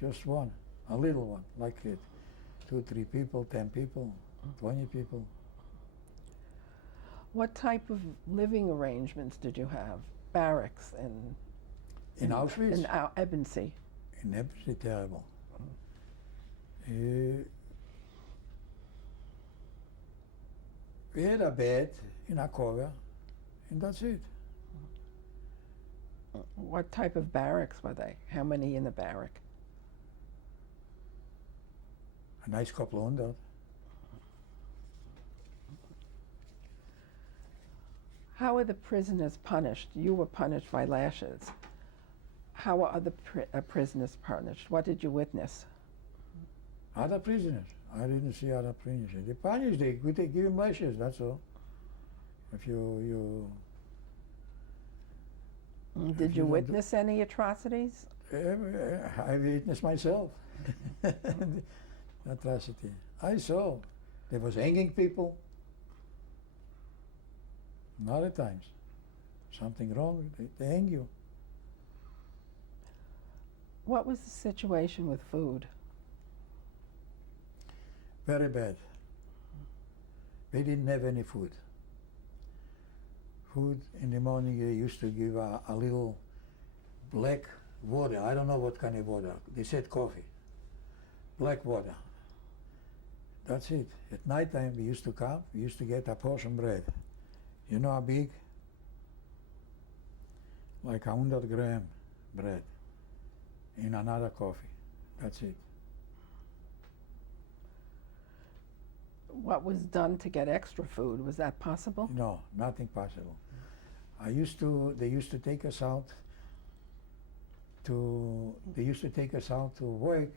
Just one. A little one, like it. 2, 3 people, 10 people, 20 people. What type of living arrangements did you have? Barracks and In Auschwitz? in Ebensee? In Ebensee, terrible. We had a bed in a cover, and that's it. What type of barracks were they? How many in the barrack? A nice couple of hundred. How are the prisoners punished? You were punished by lashes. How are other prisoners punished? What did you witness? Other prisoners. I didn't see other prisoners. They punish, they give him lashes, that's all. If you Did you witness any atrocities? I witnessed myself. Atrocity. I saw. There was hanging people. Other times. Something wrong, they hang you. What was the situation with food? Very bad. They didn't have any food. Food in the morning, they used to give a little black water. I don't know what kind of water. They said coffee. Black water. That's it. At night time, we used to come, we used to get a portion bread. You know how big? Like 100 gram bread in another coffee. That's it. What was done to get extra food? Was that possible? No, nothing possible. They used to take us out to work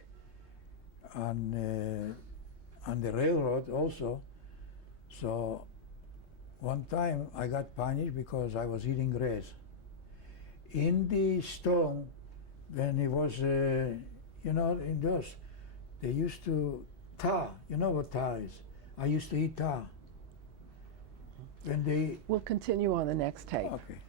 on the railroad also. So one time I got punished because I was eating grass. In the storm, when it was, in those, they used to tar. You know what tar is? I used to eat tar. When they... We'll continue on the next tape. Okay.